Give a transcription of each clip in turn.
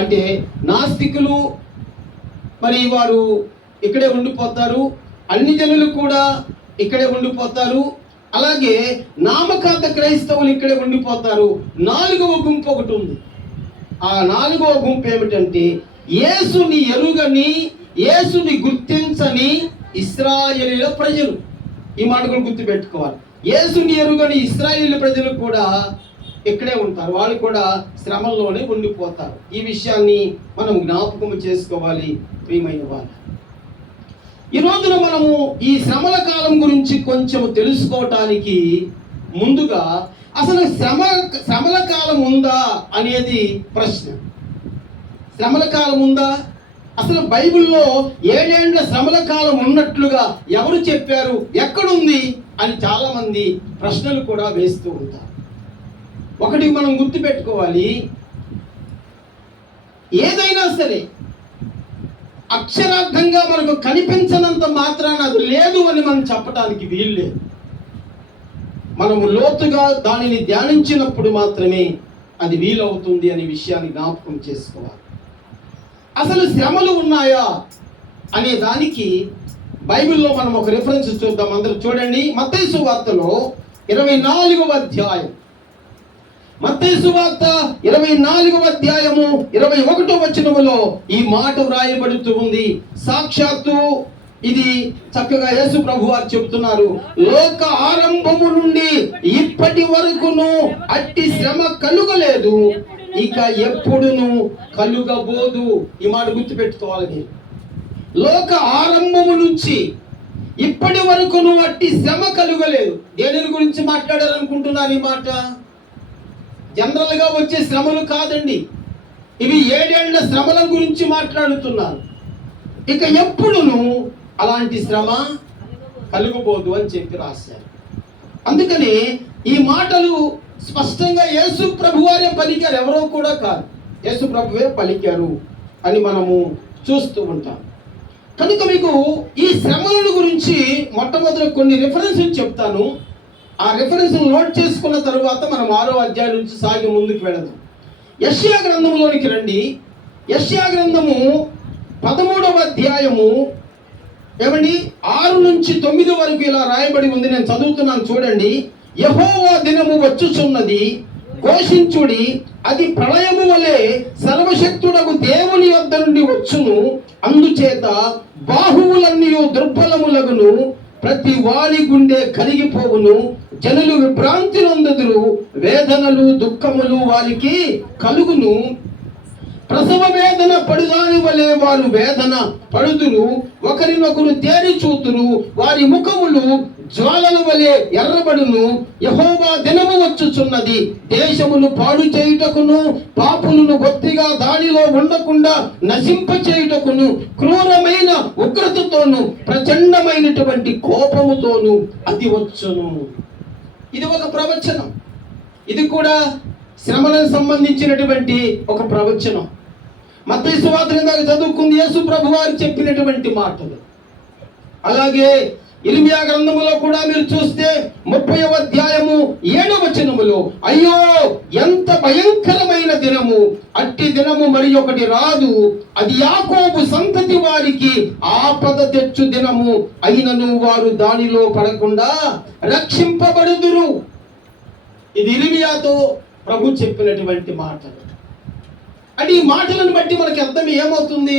అంటే నాస్తికులు మరి వారు ఇక్కడే ఉండిపోతారు, అన్ని జనులు కూడా ఇక్కడే ఉండిపోతారు, అలాగే నామకాంత క్రైస్తవులు ఇక్కడే ఉండిపోతారు. 4వ గుంపు ఒకటి ఉంది. ఆ 4వ గుంపు ఏమిటంటే యేసుని ఎరుగని, యేసుని గుర్తించని ఇశ్రాయేలీయుల ప్రజలు. ఈ మాట కూడా గుర్తుపెట్టుకోవాలి. యేసుని ఎరుగని ఇశ్రాయేలీయుల ప్రజలు కూడా ఇక్కడే ఉంటారు, వాళ్ళు కూడా శ్రమల్లోనే ఉండిపోతారు. ఈ విషయాన్ని మనం జ్ఞాపకం చేసుకోవాలి ప్రియమైన వాళ్ళు. ఈ రోజున మనము ఈ శ్రమల కాలం గురించి కొంచెం తెలుసుకోవటానికి ముందుగా అసలు శ్రమల కాలం ఉందా అనేది ప్రశ్న. శ్రమల కాలం ఉందా? అసలు బైబిల్లో 7 ఏండ్ల శ్రమల కాలం ఉన్నట్లుగా ఎవరు చెప్పారు, ఎక్కడుంది అని చాలా మంది ప్రశ్నలు కూడా వేస్తూ ఉంటారు. ఒకటి మనం గుర్తుపెట్టుకోవాలి, ఏదైనా సరే అక్షరార్థంగా మనకు కనిపించనంత మాత్రాన అది లేదు అని మనం చెప్పడానికి వీల్లేదు. మనము లోతుగా దానిని ధ్యానించినప్పుడు మాత్రమే అది వీలవుతుంది అనే విషయాన్ని జ్ఞాపకం చేసుకోవాలి. అసలు శ్రమలు ఉన్నాయా అనే దానికి బైబిల్లో మనం ఒక రిఫరెన్స్ చూద్దాం. అందరూ చూడండి, మత్తయి సువార్తలో 24వ అధ్యాయం, మత్తయి సువార్త 24వ అధ్యాయము 21వ వచనములో ఈ మాట వ్రాయబడుతూ ఉంది. సాక్షాత్తు ఇది చక్కగా యేసు ప్రభు వారు చెబుతున్నారు, లోక ఆరంభము నుండి ఇప్పటి వరకును అట్టి శ్రమ కలుగలేదు, ఇక ఎప్పుడును కలుగబోదు. ఈ మాట గుర్తుపెట్టుకోవాలి. లోక ఆరంభము నుంచి ఇప్పటి వరకును అట్టి శ్రమ కలుగలేదు. దేని గురించి మాట్లాడారనుకుంటున్నారు? ఈ మాట జనరల్ గా వచ్చే శ్రమలు కాదండి, ఇవి 7 ఏండ్ల శ్రమల గురించి మాట్లాడుతున్నారు. ఇక ఎప్పుడును అలాంటి శ్రమ కలుగబోదు అని చెప్పి రాశారు. అందుకని ఈ మాటలు స్పష్టంగా యేసు ప్రభువారే పలికారు, ఎవరో కూడా కాదు, యేసు ప్రభువే పలికారు అని మనము చూస్తూ ఉంటాం. కనుక మీకు ఈ శ్రమల గురించి మొట్టమొదటి కొన్ని రిఫరెన్సెస్ చెప్తాను. ఆ రిఫరెన్స్ నోట్ చేసుకున్న తరువాత మనం 6వ అధ్యాయం నుంచి సాగి ముందుకు వెళదాం. యెషయా గ్రంథంలోనికి రండి. యెషయా గ్రంథము 13వ అధ్యాయము ఏమండి 6 నుంచి 9 వరకు ఇలా రాయబడి ఉంది. నేను చదువుతున్నాను, చూడండి. యెహోవా దినము వచ్చుచున్నది, ఘోషించుడి, అది ప్రళయము వలె సర్వశక్తుడగు దేవుని యొద్ద నుండి వచ్చును. అందుచేత బాహువులన్నీ దుర్బలములగును, ప్రతి వారి గుండె కరిగిపోవును, జనులు విభ్రాంతి నొందెదరు, వేదనలు దుఃఖములు వారికి కలుగును. ప్రసవ వేదన పడుదాని వలె వారు వేదన పడుదురు, ఒకరినొకరు తేరి చూతురు, వారి ముఖములు జ్వాలల వలె ఎర్రబడును. యెహోవా దినము వచ్చుచున్నది, దేశమును పాడు చేయుటకును, పాపులను బొత్తిగా దానిలో ఉండకుండా నశింప చేయుటకును, క్రూరమైన ఉగ్రతతోను, ప్రచండమైనటువంటి కోపముతోను అది వచ్చును. ఇది ఒక ప్రవచనం. ఇది కూడా శ్రమలకు సంబంధించినటువంటి ఒక ప్రవచనం. మత్తయి సువార్త ఇందాక చదువుకుంది, యేసు ప్రభు వారు చెప్పినటువంటి మాటలు. అలాగే ఇర్మియా గ్రంథములో కూడా మీరు చూస్తే 30వ అధ్యాయము 7వ వచనములో, అయ్యో ఎంత భయంకరమైన దినము, అట్టి దినము మరి ఒకటి రాదు, అది యాకోబు సంతతి వారికి ఆపద తెచ్చు దినము, అయినను వారు దానిలో పడకుండా రక్షింపబడుదురు. ఇది ఇర్మియాతో ప్రభు చెప్పినటువంటి మాటలు. అంటే ఈ మాటలను బట్టి మనకి అర్థం ఏమవుతుంది?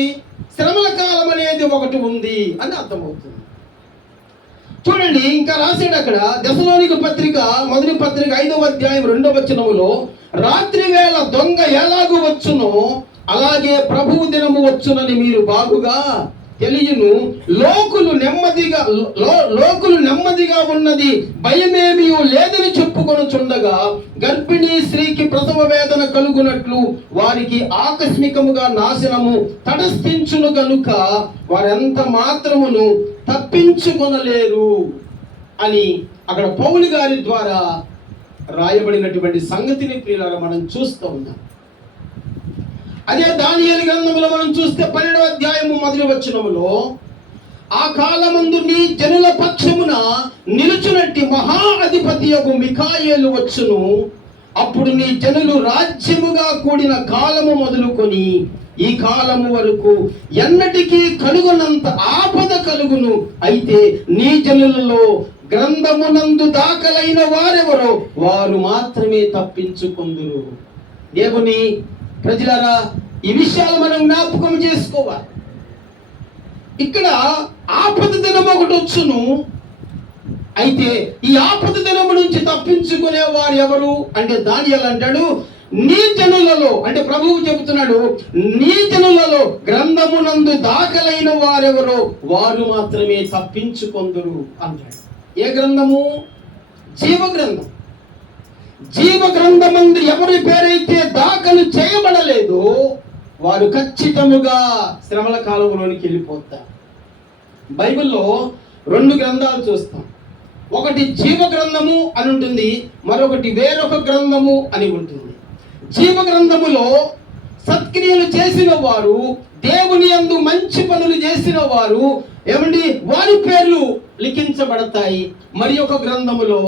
శ్రమల కాలం అనేది ఒకటి ఉంది అని అర్థమవుతుంది. చూడండి, ఇంకా రాశాడు అక్కడ దెసలోనిక పత్రిక మొదటి పత్రిక 5వ అధ్యాయం 2వ వచనములో, రాత్రి వేళ దొంగ ఎలాగూ వచ్చునో అలాగే ప్రభువు దినము వచ్చునని మీరు బాగుగా తెలియను. లోకులు నెమ్మదిగా ఉన్నది, భయమేమీ లేదని చెప్పుకొనుచుండగా గర్భిణీ స్త్రీకి ప్రసవ వేదన కలుగునట్లు వారికి ఆకస్మికముగా నాశనము తటస్థించును గనుక వారెంత మాత్రమును తప్పించుకొనలేరు అని అక్కడ పౌలు గారి ద్వారా రాయబడినటువంటి సంగతిని ప్రియులారా మనం చూస్తూ ఉన్నాం. అదే దానియేలు గ్రంథంలో మనం చూస్తే 12వ అధ్యాయము 1వ వచనములో, ఆ కాలమందు నీ జనుల పక్షమున నిలుచునట్టి మహా అధిపతియగు మిఖాయేలు వచ్చును, అప్పుడు నీ జనులు రాజ్యముగా కూడిన కాలము మొదలుకొని ఈ కాలము వరకు ఎన్నటికీ కలుగునంత ఆపద కలుగును. అయితే నీ జనులలో గ్రంథమునందు దాఖలైన వారెవరో వారు మాత్రమే తప్పించుకొందురు. దేవుని ప్రజలారా, ఈ విషయాలు మనం జ్ఞాపకం చేసుకోవాలి. ఇక్కడ ఆపద దినం ఒకటి వచ్చును. అయితే ఈ ఆపద దినము నుంచి తప్పించుకునే వారు ఎవరు అంటే దానియేలు అంటాడు, నీ జనులలో, అంటే ప్రభువు చెబుతున్నాడు, నీ జనులలో గ్రంథమునందు దాఖలైన వారెవరో వారు మాత్రమే తప్పించుకొందురు అంటాడు. ఏ గ్రంథము? జీవ గ్రంథం. జీవ గ్రంథమందు ఎవరి పేరైతే దాఖలు చేయబడలేదో వారు ఖచ్చితముగా శ్రమల కాలంలోనికి వెళ్ళిపోతారు. బైబిల్లో 2 గ్రంథాలు చూస్తాం. ఒకటి జీవ గ్రంథము అని ఉంటుంది, మరొకటి వేరొక గ్రంథము అని ఉంటుంది. జీవ గ్రంథములో సత్క్రియలు చేసిన వారు, దేవుని యందు మంచి పనులు చేసిన వారు ఏమండి వారి పేర్లు లిఖించబడతాయి. మరి ఒక గ్రంథములో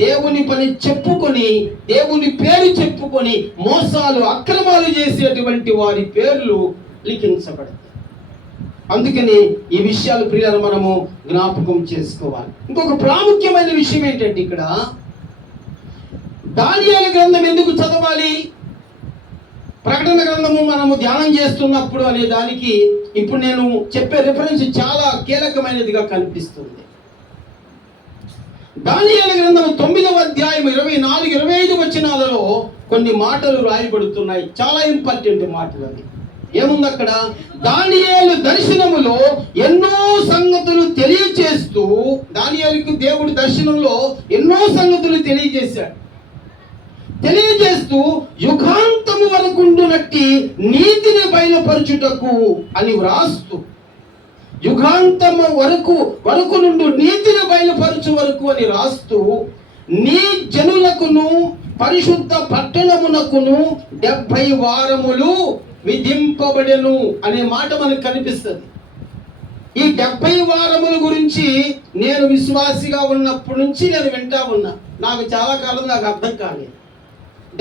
దేవుని పని చెప్పుకొని, దేవుని పేరు చెప్పుకొని మోసాలు అక్రమాలు చేసేటువంటి వారి పేర్లు లిఖించబడతాయి. అందుకని ఈ విషయాలు ప్రియులను మనము జ్ఞాపకం చేసుకోవాలి. ఇంకొక ప్రాముఖ్యమైన విషయం ఏంటంటే, ఇక్కడ దానియేలు గ్రంథం ఎందుకు చదవాలి? ప్రకటన గ్రంథము మనము ధ్యానం చేస్తున్నప్పుడు అనే దానికి ఇప్పుడు నేను చెప్పే రిఫరెన్స్ చాలా కీలకమైనదిగా కనిపిస్తుంది. దానియేలు గ్రంథం 9వ అధ్యాయం 24-25 వచనాలలో కొన్ని మాటలు రాయబడుతున్నాయి. చాలా ఇంపార్టెంట్ మాటలు. అది ఏముంది అక్కడ? దానియేలు దర్శనములో ఎన్నో సంగతులు తెలియచేస్తూ, దానియేలుకు దేవుడు దర్శనంలో ఎన్నో సంగతులు తెలియజేస్తూ యుగాంతము వరకుండునట్టి నీతిని బయలుపరచుటకు అని వ్రాస్తూ, యుగాంతము వరకు నుండి నీతిని బయలుపరచు వరకు అని రాస్తూ, నీ జనులకును పరిశుద్ధ పట్టణమునకును 70 వారములు విధింపబడెను అనే మాట మనకు కనిపిస్తుంది. ఈ 70 వారముల గురించి నేను విశ్వాసిగా ఉన్నప్పటి నుంచి నేను వింటా ఉన్నా. నాకు చాలా కాలం నాకు అర్థం కాలేదు.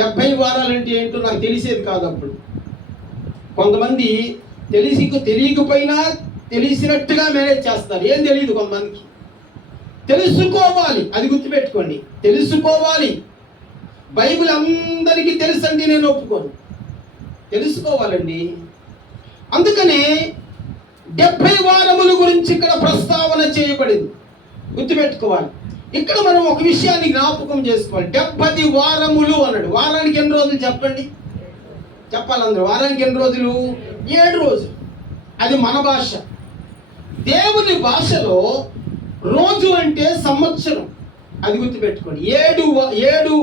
70 వారాలు అంటే ఏంటో నాకు తెలిసేది కాదు అప్పుడు. కొంతమంది తెలియకపోయినా తెలిసినట్టుగా మేనేజ్ చేస్తారు. ఏం తెలియదు కొంతమందికి. తెలుసుకోవాలి, అది గుర్తుపెట్టుకోండి. తెలుసుకోవాలి. బైబిల్ అందరికీ తెలుసండి నేను ఒప్పుకోను. తెలుసుకోవాలండి. అందుకని 70 వారముల గురించి ఇక్కడ ప్రస్తావన చేయబడింది. గుర్తుపెట్టుకోవాలి. ఇక్కడ మనం ఒక విషయాన్ని జ్ఞాపకం చేసుకోవాలి. 70 వారములు అన్నాడు. వారానికి ఎన్ని రోజులు చెప్పండి? చెప్పాలి అందరూ. వారానికి ఎన్ని రోజులు? 7 రోజులు. అది మన భాష. దేవుని భాషలో రోజు అంటే సంవత్సరం. అది గుర్తుపెట్టుకోండి. 7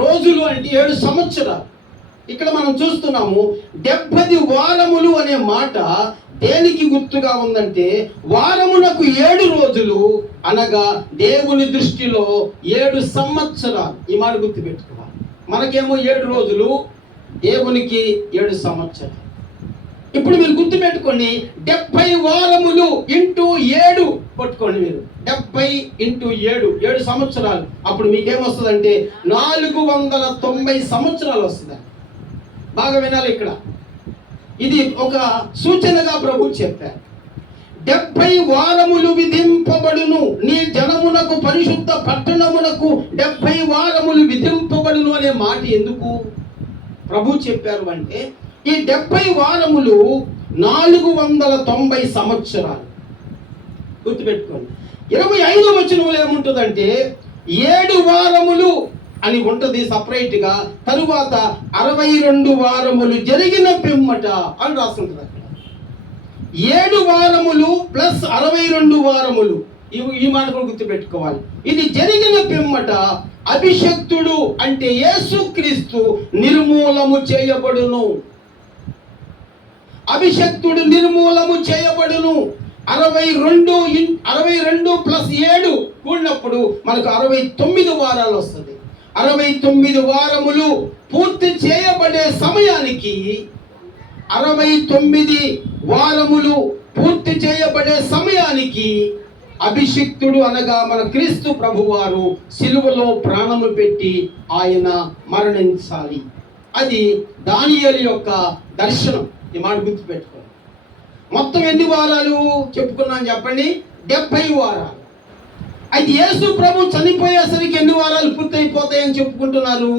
రోజులు అంటే 7 సంవత్సరాలు. ఇక్కడ మనం చూస్తున్నాము 70 వారములు అనే మాట దేనికి గుర్తుగా ఉందంటే, వారమునకు 7 రోజులు అనగా దేవుని దృష్టిలో 7 సంవత్సరాలు. ఈ మాట గుర్తుపెట్టుకోవాలి. మనకేమో 7 రోజులు, దేవునికి 7 సంవత్సరాలు. ఇప్పుడు మీరు గుర్తుపెట్టుకోండి, 70 వారములు ఇంటూ 7 కొట్టుకోండి మీరు. 70 ఇంటూ 7 సంవత్సరాలు. అప్పుడు మీకేమొస్తుందంటే 490 సంవత్సరాలు వస్తుంది. బాగా వినాలి. ఇక్కడ ఇది ఒక సూచనగా ప్రభు చెప్పారు. 70 వారములు విధింపబడును, నీ జనమునకు పరిశుద్ధ పట్టణమునకు 70 వారములు విధింపబడును అనే మాట ఎందుకు ప్రభు చెప్పారు అంటే, ఈ 70 వారములు 490 సంవత్సరాలు. గుర్తుపెట్టుకోండి. 25వ వచనంలో ఏముంటుందంటే 7 వారములు అని ఉంటుంది సపరేట్ గా. తరువాత 62 వారములు జరిగిన పిమ్మట అని రాస్తుంటుంది అక్కడ. 7 వారములు ప్లస్ 62 వారములు. ఈ మాట కూడా గుర్తుపెట్టుకోవాలి. ఇది జరిగిన పిమ్మట అభిషక్తుడు అంటే యేసుక్రీస్తు నిర్మూలము చేయబడును. అభిషక్తుడు నిర్మూలము చేయబడును. 62 ప్లస్ 7 కూడినప్పుడు మనకు 69 వారాలు వస్తుంది. 69 వారములు పూర్తి చేయబడే సమయానికి 69 వారములు పూర్తి చేయబడే సమయానికి అభిషిక్తుడు అనగా మన క్రీస్తు ప్రభువారు సిలువలో ప్రాణము పెట్టి ఆయన మరణించాలి. అది దానియేలు యొక్క దర్శనం. ఈ మాట గుర్తుపెట్టుకోండి. మొత్తం ఎన్ని వారాలు చెప్పుకున్నాను చెప్పండి? 70 వారాలు. అయితే యేసు ప్రభు చనిపోయేసరికి ఎన్ని వారాలు పూర్తయిపోతాయని చెప్పుకుంటున్నారు?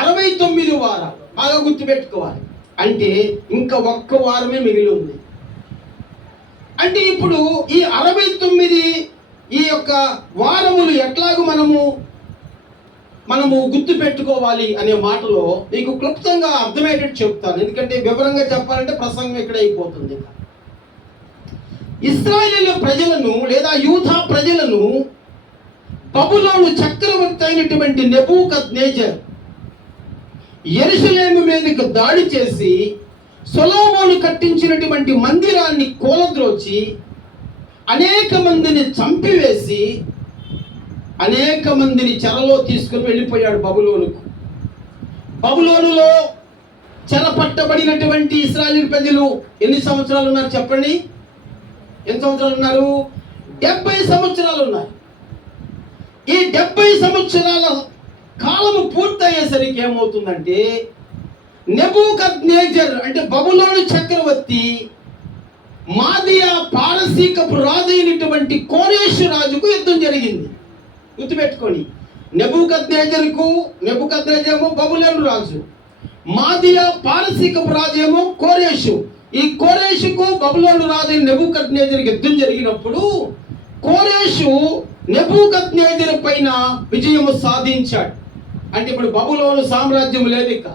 69 వారాలు. బాగా గుర్తుపెట్టుకోవాలి. అంటే ఇంకా ఒక్క వారమే మిగిలి ఉంది. అంటే ఇప్పుడు ఈ 69 ఈ యొక్క వారములు ఎట్లాగూ మనము గుర్తు పెట్టుకోవాలి అనే మాటలో మీకు క్లుప్తంగా అర్థమయ్యేటట్టు చెప్తాను. ఎందుకంటే వివరంగా చెప్పాలంటే ప్రసంగం ఇక్కడ అయిపోతుంది. ఇశ్రాయేలు ప్రజలను లేదా యూదా ప్రజలను బబులోను చక్రవర్తి అయినటువంటి నెబూకద్నెజర్ యెరూషలేము మీదకు దాడి చేసి సొలొమోను కట్టించినటువంటి మందిరాన్ని కూలద్రోచి అనేక మందిని చంపివేసి అనేక మందిని చెరలో తీసుకుని వెళ్ళిపోయాడు బబులోనుకు. బబులోనులో చెరపట్టబడినటువంటి ఇశ్రాయేలు ప్రజలు ఎన్ని సంవత్సరాలు ఉన్నారు చెప్పండి? ఎన్ని సంవత్సరాలు ఉన్నారు? 70 సంవత్సరాలు ఉన్నారు. ఈ 70 సంవత్సరాల కాలము పూర్తయ్యేసరికి ఏమవుతుందంటే నెబూకద్నెజర్ అంటే బబులోను చక్రవర్తి మాదియా పారసీకపు రాజు అయినటువంటి కోరేషు రాజుకు యుద్ధం జరిగింది. గుర్తుపెట్టుకోండి. నెబుకద్నెజరేమో బబులోను రాజు, మాదియా పారసీకపు రాజు ఏమో కోరేషు. ఈ కోరేషుకు బబులోను రాజు నెబుకద్నెజర్కి యుద్ధం జరిగినప్పుడు కోరేషు నెబుకద్నెజర్ పైన విజయము సాధించాడు. అంటే ఇప్పుడు బబులోను సామ్రాజ్యం లేదు ఇక.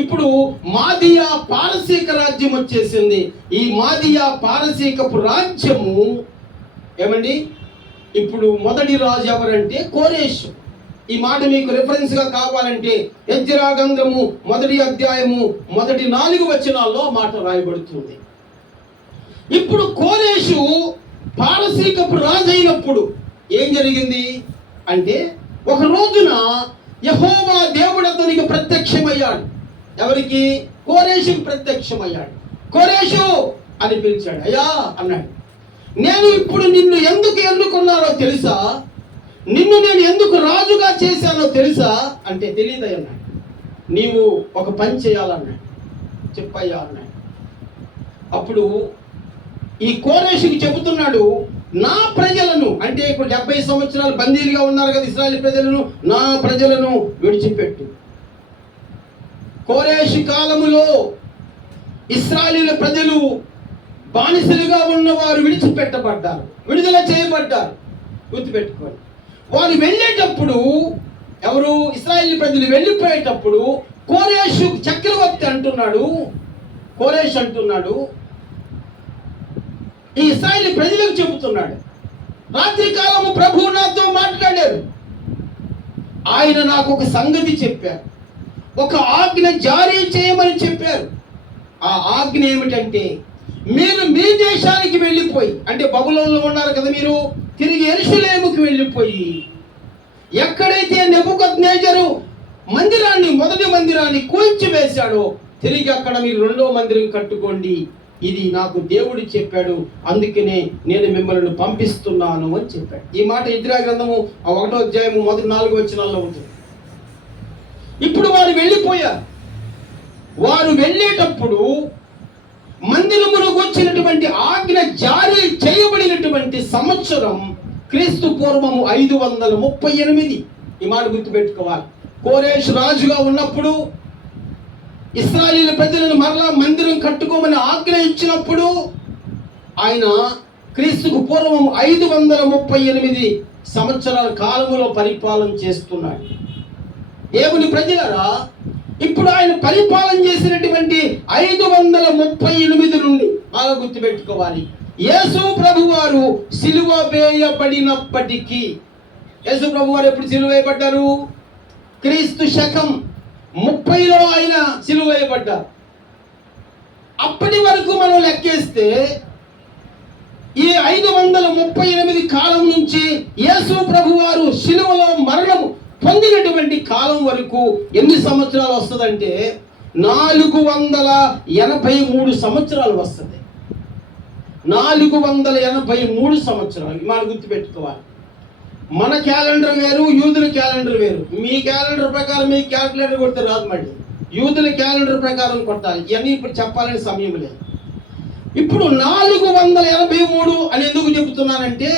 ఇప్పుడు మాదియా పారసీక రాజ్యం వచ్చేసింది. ఈ మాదియా పారసీకపు రాజ్యము ఏమండి ఇప్పుడు మొదటి రాజు ఎవరంటే కోరేషు. ఈ మాట మీకు రిఫరెన్స్ గా కావాలంటే ఎజ్రా గ్రంథము 1వ అధ్యాయము 4 వచనాల్లో మాట రాయబడుతుంది. ఇప్పుడు కోరేషు పారసీకపు రాజు అయినప్పుడు ఏం జరిగింది అంటే ఒక రోజున యెహోవా దేవుడు అతనికి ప్రత్యక్షమయ్యాడు. ఎవరికి? కోరేషుకి ప్రత్యక్షమయ్యాడు. కోరేషు అని పిలిచాడు. అయ్యా అన్నాడు, నేను ఇప్పుడు నిన్ను ఎందుకు ఎన్నుకున్నానో తెలుసా? నిన్ను నేను ఎందుకు రాజుగా చేశానో తెలుసా అంటే తెలియదన్నాడు. నీవు ఒక పని చేయాలన్నాడు. చెప్పయ్యా అన్నాడు. అప్పుడు ఈ కోరేషుకి చెబుతున్నాడు, నా ప్రజలను అంటే ఇప్పుడు 70 సంవత్సరాలు బందీలుగా ఉన్నారు కదా ఇశ్రాయేలు ప్రజలను, నా ప్రజలను విడిచిపెట్టు. కోరేషు కాలములో ఇశ్రాయేలు ప్రజలు బానిసలుగా ఉన్నవారు విడిచిపెట్టబడ్డారు, విడుదల చేయబడ్డారు. గుర్తుపెట్టుకోండి. వారు వెళ్ళేటప్పుడు ఎవరు? ఇశ్రాయేలు ప్రజలు వెళ్ళిపోయేటప్పుడు కోరేషు చక్రవర్తి అంటున్నాడు, కోరేషు అంటున్నాడు ఈ ఇశ్రాయేలు ప్రజలకు చెబుతున్నాడు, రాత్రి కాలము ప్రభువు నాతో మాట్లాడారు. ఆయన నాకు ఒక సంగతి చెప్పారు, ఒక ఆజ్ఞ జారీ చేయమని చెప్పారు. ఆ ఆజ్ఞ ఏమిటంటే మీరు మీ దేశానికి వెళ్ళిపోయి, అంటే బబులోనులో ఉన్నారు కదా మీరు, తిరిగి యెరూషలేముకి వెళ్ళిపోయి ఎక్కడైతే నెబుకద్నెజరు మొదటి మందిరాన్ని కూల్చివేశాడో తిరిగి అక్కడ మీరు 2వ మందిరం కట్టుకోండి. ఇది నాకు దేవుడు చెప్పాడు, అందుకనే నేను మిమ్మల్ని పంపిస్తున్నాను అని చెప్పాడు. ఈ మాట ఎజ్రా గ్రంథము 1వ అధ్యాయము 4 వచనాల్లో ఉంటుంది. ఇప్పుడు వారు వెళ్ళిపోయారు. వారు వెళ్ళేటప్పుడు మందిరమునకు వచ్చినటువంటి ఆజ్ఞ జారీ చేయబడినటువంటి సంవత్సరం క్రీస్తు పూర్వము 538. ఈ మాట గుర్తుపెట్టుకోవాలి. కోరేషు రాజుగా ఉన్నప్పుడు ఇశ్రాయేలు ప్రజలను మరలా మందిరం కట్టుకోమని ఆజ్ఞ ఇచ్చినప్పుడు ఆయన క్రీస్తుకు పూర్వం 538 సంవత్సరాల కాలములో పరిపాలన చేస్తున్నాడు. దేవుని ప్రజలారా, ఇప్పుడు ఆయన పరిపాలన చేసినటువంటి 538 నుండి బాగా గుర్తుపెట్టుకోవాలి, యేసు ప్రభు వారు సిలువ వేయబడినప్పటికీ, యేసు ప్రభు వారు ఎప్పుడు సిలువ వేయబడ్డారు? క్రీస్తు శకం 30లో ఆయన సిలువ వేయబడ్డారు. అప్పటి వరకు మనం లెక్కేస్తే ఈ 538 కాలం నుంచి యేసు ప్రభు వారు సిలువలో మరణం పొందినటువంటి కాలం వరకు ఎన్ని సంవత్సరాలు వస్తుందంటే 483 సంవత్సరాలు వస్తుంది. 483 సంవత్సరాలు. మనం గుర్తుపెట్టుకోవాలి. మన క్యాలెండర్ వేరు, యూదుల క్యాలెండర్ వేరు. మీ క్యాలెండర్ ప్రకారం మీ క్యాలెండర్ కొడితే రాదు, మళ్ళీ యూదుల క్యాలెండర్ ప్రకారం కొట్టాలి. ఇవన్నీ ఇప్పుడు చెప్పాలని సమయం లేదు. ఇప్పుడు 483 అని ఎందుకు చెబుతున్నానంటే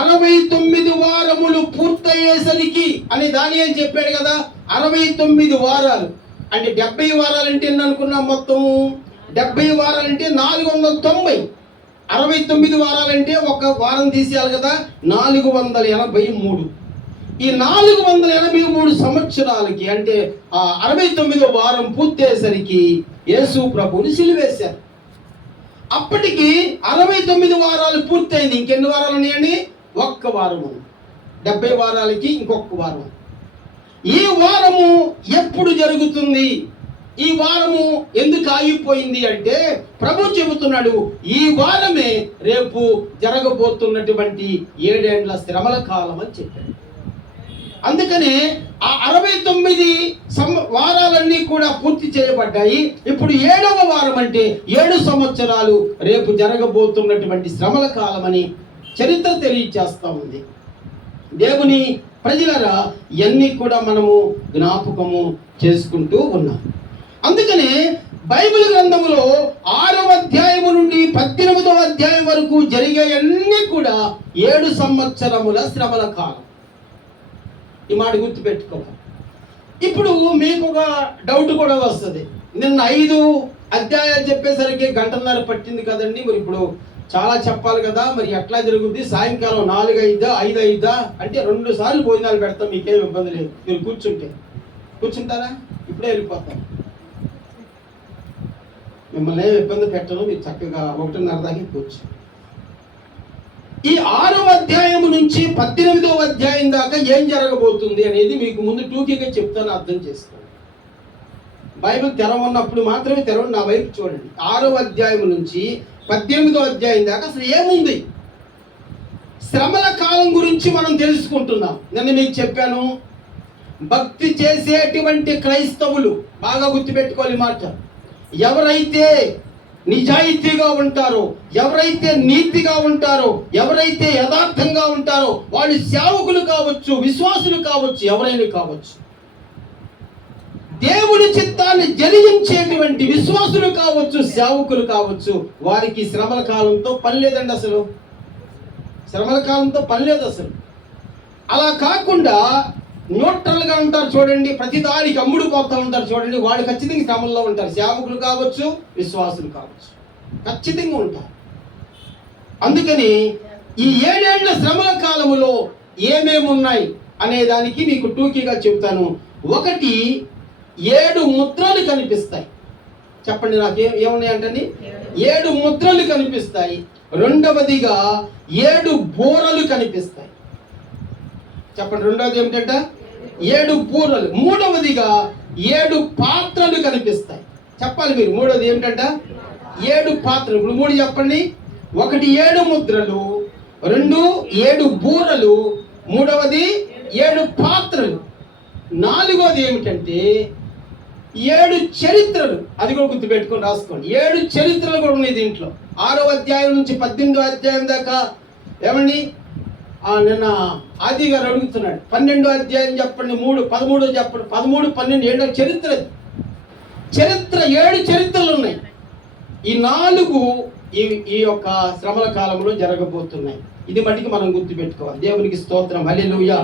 69 వారములు పూర్తయ్యేసరికి అని దానియేలు చెప్పాడు కదా. 69 వారాలు అంటే 70 వారాలంటే ఎన్ని అనుకున్నాం? మొత్తం 70 వారాలంటే 490. 69 వారాలంటే ఒక వారం తీసేయాలి కదా, 483. ఈ 483 సంవత్సరాలకి అంటే ఆ 69వ వారం పూర్తయ్యేసరికి యేసు ప్రభువుని సిలువేశారు. అప్పటికి 69 వారాలు పూర్తయింది. ఇంకెన్ని వారాలు ఉన్నాయండి? ఒక్క వారము. 70 వారాలకి ఇంకొక వారం. ఈ వారము ఎప్పుడు జరుగుతుంది? ఈ వారము ఎందుకు ఆగిపోయింది అంటే ప్రభు చెబుతున్నాడు, ఈ వారమే రేపు జరగబోతున్నటువంటి 7 ఏండ్ల శ్రమల కాలం అని చెప్పాడు. అందుకనే ఆ 69 వారాలన్నీ కూడా పూర్తి చేయబడ్డాయి. ఇప్పుడు 7వ వారం అంటే 7 సంవత్సరాలు రేపు జరగబోతున్నటువంటి శ్రమల కాలం అని చరిత్ర తెలియచేస్తా ఉంది. దేవుని ప్రజలరా, ఇవన్నీ కూడా మనము జ్ఞాపకము చేసుకుంటూ ఉన్నాం. అందుకనే బైబిల్ గ్రంథములో 6వ అధ్యాయము నుండి 18వ అధ్యాయం వరకు జరిగేవన్నీ కూడా 7 సంవత్సరముల శ్రమల కాలం. ఈ మాట గుర్తుపెట్టుకోవాలి. ఇప్పుడు మీకు ఒక డౌట్ కూడా వస్తుంది. నిన్న 5 అధ్యాయాలు చెప్పేసరికి 1:30 పట్టింది కదండి, మరి ఇప్పుడు చాలా చెప్పాలి కదా, మరి ఎట్లా జరుగుద్ది? సాయంకాలం 4 అయిద్దా 5 అయిద్దా అంటే 2 సార్లు భోజనాలు పెడతాం, మీకేం ఇబ్బంది లేదు. మీరు కూర్చుంటారా? ఇప్పుడే వెళ్ళిపోతాను. మిమ్మల్ని ఏం ఇబ్బంది పెట్టను, మీరు చక్కగా 1:30 దాకా కూర్చో. ఈ 6వ అధ్యాయం నుంచి 18వ అధ్యాయం దాకా ఏం జరగబోతుంది అనేది మీకు ముందు టూకీగా చెప్తాను, అర్థం చేసుకోండి. బైబిల్ తెరవన్నప్పుడు మాత్రమే తెరవండి, నా వైపు చూడండి. 6వ అధ్యాయం నుంచి 18వ అధ్యాయం దాకా అసలు ఏముంది? శ్రమల కాలం గురించి మనం తెలుసుకుంటున్నాం. నేను మీకు చెప్పాను, భక్తి చేసేటువంటి క్రైస్తవులు బాగా గుర్తుపెట్టుకోవాలి మాట. ఎవరైతే నిజాయితీగా ఉంటారో, ఎవరైతే నీతిగా ఉంటారో, ఎవరైతే యథార్థంగా ఉంటారో వాళ్ళు సేవకులు కావచ్చు, విశ్వాసులు కావచ్చు, ఎవరైనా కావచ్చు. దేవుని చిత్తాన్ని జరిగించేటువంటి విశ్వాసులు కావచ్చు, సేవకులు కావచ్చు, వారికి శ్రమల కాలంతో పని లేదండి. అసలు శ్రమల కాలంతో పని లేదు అసలు. అలా కాకుండా న్యూట్రల్గా ఉంటారు చూడండి, ప్రతిదానికి అమ్ముడు పోతా ఉంటారు చూడండి, వాళ్ళు ఖచ్చితంగా శ్రమల్లో ఉంటారు. సేవకులు కావచ్చు, విశ్వాసులు కావచ్చు, ఖచ్చితంగా ఉంటారు. అందుకని ఈ 7 ఏళ్ల శ్రమల కాలములో ఏమేమి ఉన్నాయి అనే దానికి మీకు టూకీగా చెప్తాను. ఒకటి, 7 ముద్రలు కనిపిస్తాయి. చెప్పండి నాకు ఏమున్నాయి అంటండి? 7 ముద్రలు కనిపిస్తాయి. రెండవదిగా 7 బూరలు కనిపిస్తాయి. చెప్పండి, రెండవది ఏమిటంట? 7 బూరలు. మూడవదిగా 7 పాత్రలు కనిపిస్తాయి. చెప్పాలి మీరు, మూడవది ఏమిటంట? 7 పాత్రలు. ఇప్పుడు 3 చెప్పండి. ఒకటి 7 ముద్రలు, 2 7 బూరలు, మూడవది 7 పాత్రలు, నాలుగవది ఏమిటంటే 7 చరిత్రలు. అది కూడా గుర్తుపెట్టుకొని రాసుకోండి. 7 చరిత్రలు కూడా ఉన్నాయి దీంట్లో. 6వ అధ్యాయం నుంచి 18వ అధ్యాయం దాకా. ఏమండి, నిన్న ఆది గారు అడుగుతున్నాడు, 12వ అధ్యాయం చెప్పండి, 3 13 చెప్పండి, 13 12 7 చరిత్ర. 7 చరిత్రలు ఉన్నాయి. ఈ 4 ఈ యొక్క శ్రమల కాలంలో జరగబోతున్నాయి. ఇది మటుకు మనం గుర్తుపెట్టుకోవాలి. దేవునికి స్తోత్రం, హల్లెలూయా.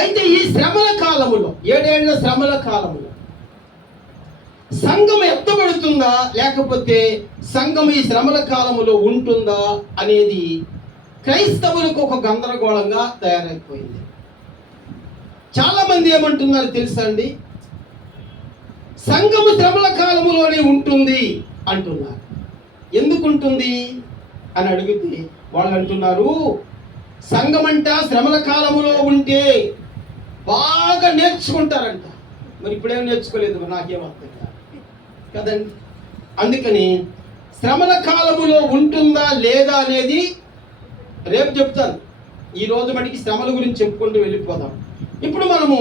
అయితే ఈ శ్రమల కాలములో, 7 ఏళ్ల శ్రమల కాలములో సంఘం ఎత్తబడుతుందా, లేకపోతే సంఘం ఈ శ్రమల కాలములో ఉంటుందా అనేది క్రైస్తవులకు ఒక గందరగోళంగా తయారైపోయింది. చాలా మంది ఏమంటున్నారు తెలుసా అండి? సంఘము శ్రమల కాలములోనే ఉంటుంది అంటున్నారు. ఎందుకు ఉంటుంది అని అడిగితే వాళ్ళు అంటున్నారు, సంఘమంట శ్రమల కాలములో ఉంటే బాగా నేర్చుకుంటారంట. మరి ఇప్పుడేం నేర్చుకోలేదు, మరి నాకేం అర్థం కాదు కదండి. అందుకని శ్రమల కాలములో ఉంటుందా లేదా అనేది రేపు చెప్తాను. ఈ రోజు మటుకి శ్రమల గురించి చెప్పుకుంటూ వెళ్ళిపోదాం. ఇప్పుడు మనము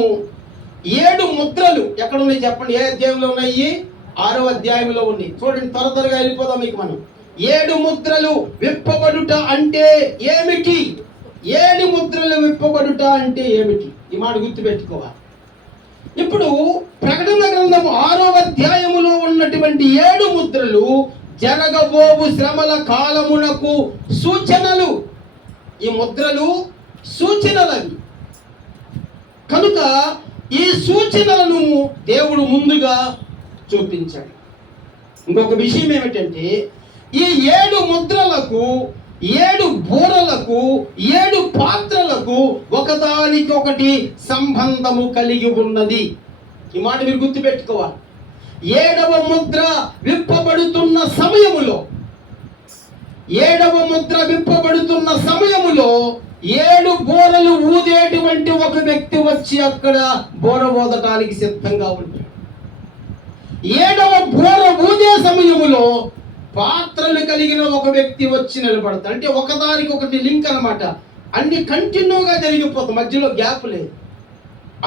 7 ముద్రలు ఎక్కడ ఉన్నాయి చెప్పండి? ఏ అధ్యాయంలో ఉన్నాయి? 6వ అధ్యాయంలో ఉన్నాయి. చూడండి, త్వరగా వెళ్ళిపోదాం. మీకు మనం 7 ముద్రలు విప్పబడుట అంటే ఏమిటి? 7 ముద్రలు విప్పబడుట అంటే ఏమిటి? ఈ మాట గుర్తుపెట్టుకోవాలి. ఇప్పుడు ప్రకటన గ్రంథము 6వ అధ్యాయములో ఉన్నటువంటి 7 ముద్రలు జరగబోవు శ్రమల కాలమునకు సూచనలు. ఈ ముద్రలు సూచనలవి. కనుక ఈ సూచనలను దేవుడు ముందుగా చూపించాడు. ఇంకొక విషయం ఏమిటంటే, ఈ 7 ముద్రలకు, 7 బూరలకు, 7 పాత్రలకు ఒకదానికొకటి సంబంధము కలిగి ఉన్నది. ఈ మాట మీరు గుర్తుపెట్టుకోవాలి. 7వ ముద్ర విప్పబడుతున్న సమయములో, 7వ ముద్ర విప్పబడుతున్న సమయములో 7 బూరలు ఊదేటువంటి ఒక వ్యక్తి వచ్చి అక్కడ బూర ఊదటానికి సిద్ధంగా ఉంటాడు. 7వ బూర ఊదే సమయములో పాత్రలు కలిగిన ఒక వ్యక్తి వచ్చి నిలబడతాడు. అంటే ఒకదానికి ఒకటి లింక్ అన్నమాట. అన్ని కంటిన్యూగా జరిగిపోతాయి, మధ్యలో గ్యాప్ లేదు.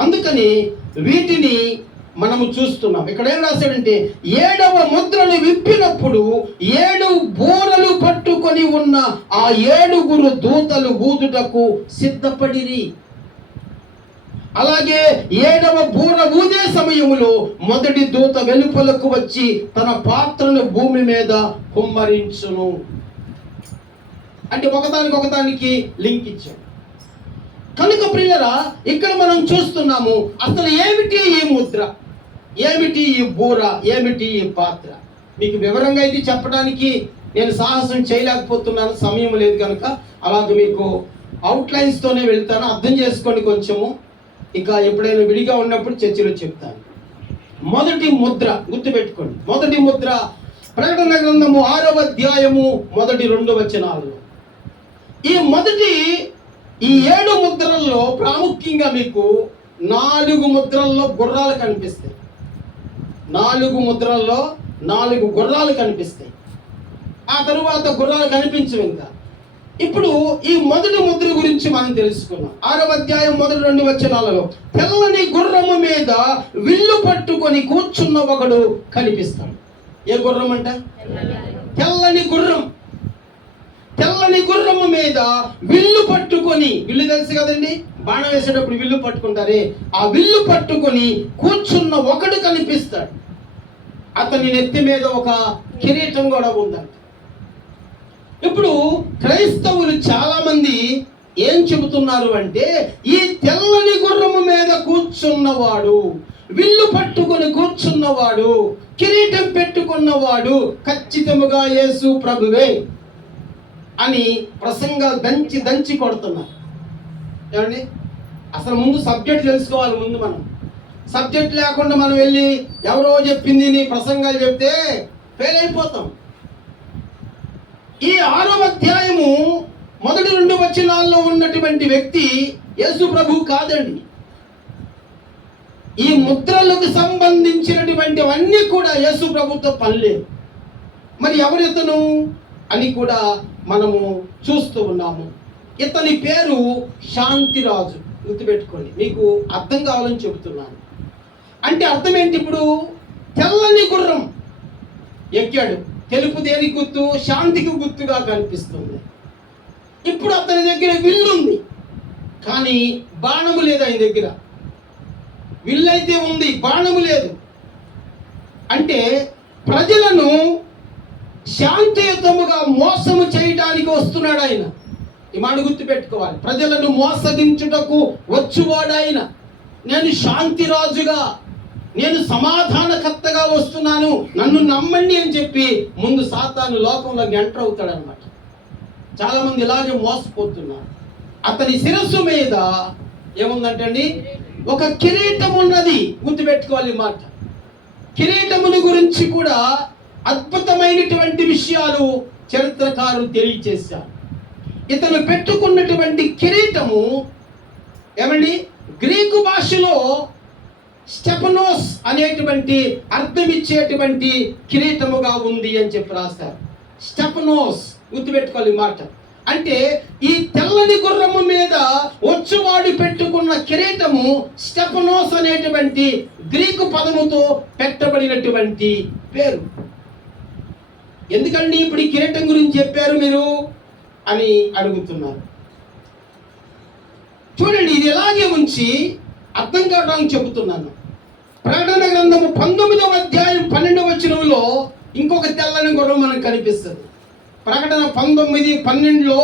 అందుకని వీటిని మనము చూస్తున్నాం. ఇక్కడ ఏం రాశాడంటే, 7వ ముద్రను విప్పినప్పుడు 7 బూరలు పట్టుకొని ఉన్న ఆ 7 దూతలు ఊదుటకు సిద్ధపడిరి. అలాగే 7వ బూర ఊదే సమయములో మొదటి దూత వెలుపలకు వచ్చి తన పాత్రను భూమి మీద కుమ్మరించును. అంటే ఒకదానికి లింక్ ఇచ్చాడు. కనుక ప్రియులారా, ఇక్కడ మనం చూస్తున్నాము అసలు ఏమిటి ఈ ముద్ర, ఏమిటి ఈ బూర, ఏమిటి ఈ పాత్ర. మీకు వివరంగా అయితే చెప్పడానికి నేను సాహసం చేయలేకపోతున్నాను, సమయం లేదు కనుక అలాగే మీకు అవుట్లైన్స్తోనే వెళ్తాను. అర్థం చేసుకోండి కొంచెము. ఇక ఎప్పుడైనా విడిగా ఉన్నప్పుడు చర్చలో చెప్తాను. మొదటి ముద్ర గుర్తుపెట్టుకోండి. మొదటి ముద్ర ప్రకటన గ్రంథము 6వ అధ్యాయము మొదటి 2 వచనాలు. ఈ 7 ముద్రల్లో ప్రాముఖ్యంగా మీకు 4 ముద్రల్లో గుర్రాలు కనిపిస్తాయి. 4 ముద్రల్లో 4 గుర్రాలు కనిపిస్తాయి. ఆ తరువాత గుర్రాలు కనిపించవు. ఇంకా ఇప్పుడు ఈ మొదటి ముద్ర గురించి మనం తెలుసుకున్నాం. 6వ అధ్యాయం మొదటి 2 వచనాలలో తెల్లని గుర్రము మీద విల్లు పట్టుకొని కూర్చున్న ఒకడు కనిపిస్తాడు. ఏ గుర్రం అంట? తెల్లని గుర్రం. తెల్లని గుర్రము మీద విల్లు పట్టుకొని, విల్లు తెలుసు కదండి, బాణం వేసేటప్పుడు విల్లు పట్టుకుంటారే, ఆ విల్లు పట్టుకొని కూర్చున్న ఒకడు కనిపిస్తాడు. అతని నెత్తి మీద ఒక కిరీటం కూడా ఉందంట. ఇప్పుడు క్రైస్తవులు చాలా మంది ఏం చెబుతున్నారు అంటే, ఈ తెల్లని గుర్రము మీద కూర్చున్నవాడు, విల్లు పట్టుకొని కూర్చున్నవాడు, కిరీటం పెట్టుకున్నవాడు ఖచ్చితంగా యేసు ప్రభువే అని ప్రసంగాలు దంచి కొడుతున్నారు. ఏమండి, అసలు ముందు సబ్జెక్ట్ తెలుసుకోవాలి. ముందు మనం సబ్జెక్ట్ లేకుండా మనం వెళ్ళి ఎవరో చెప్పింది నీ ప్రసంగాలు చెప్తే ఫెయిల్ అయిపోతాం. ఈ 6వ అధ్యాయము మొదటి 2 వచనాల్లో ఉన్నటువంటి వ్యక్తి యేసు ప్రభు కాదండి. ఈ ముద్రలకు సంబంధించినటువంటివన్నీ కూడా యేసు ప్రభుతో పనిలేదు. మరి ఎవరితను అని కూడా మనము చూస్తూ ఉన్నాము. ఇతని పేరు శాంతిరాజు. గుర్తుపెట్టుకోండి, మీకు అర్థం కావాలని చెబుతున్నాను. అంటే అర్థం ఏంటి? ఇప్పుడు తెల్లని గుర్రం ఎక్కాడు. తెలుపు దేనికి గుర్తు? శాంతికి గుర్తుగా కనిపిస్తుంది. ఇప్పుడు అతని దగ్గర విల్లు ఉంది, కానీ బాణము లేదు. ఆయన దగ్గర విల్లు అయితే ఉంది, బాణము లేదు. అంటే ప్రజలను శాంతియుతముగా మోసము చేయడానికి వస్తున్నాడు ఆయన. ఈ మాట గుర్తు పెట్టుకోవాలి. ప్రజలను మోసగించుటకు వచ్చువాడు ఆయన. నేను శాంతిరాజుగా, నేను సమాధానకర్తగా వస్తున్నాను, నన్ను నమ్మండి అని చెప్పి ముందు సాతాను లోకంలోకి ఎంటర్ అవుతాడు అనమాట. చాలా మంది ఇలాగే మోసపోతున్నారు. అతని శిరస్సు మీద ఏముందంటే అండి, ఒక కిరీటం ఉన్నది. గుర్తుపెట్టుకోవాలి మాట. కిరీటముని గురించి కూడా అద్భుతమైనటువంటి విషయాలు చరిత్రకారులు తెలియచేశారు. ఇతను పెట్టుకున్నటువంటి కిరీటము ఏమండి, గ్రీకు భాషలో స్టెఫనోస్ అనేటువంటి అర్థం ఇచ్చేటువంటి కిరీటముగా ఉంది అని చెప్పి రాశారు. స్టెఫనోస్, గుర్తుపెట్టుకోవాలి మాట. అంటే ఈ తెల్లని గుర్రము మీద వచ్చువాడు పెట్టుకున్న కిరీటము స్టెఫనోస్ అనేటువంటి గ్రీకు పదముతో పెట్టబడినటువంటి పేరు. ఎందుకండి ఇప్పుడు ఈ కిరీటం గురించి చెప్పారు మీరు అని అడుగుతున్నారు. చూడండి, ఇది ఇలాగే ఉంచి అర్థం కావడానికి చెబుతున్నాను. ప్రకటన గ్రంథము 19వ అధ్యాయం 12వ వచనంలో ఇంకొక తెల్లని గుర్రం మనకు కనిపిస్తుంది. ప్రకటన 19:12లో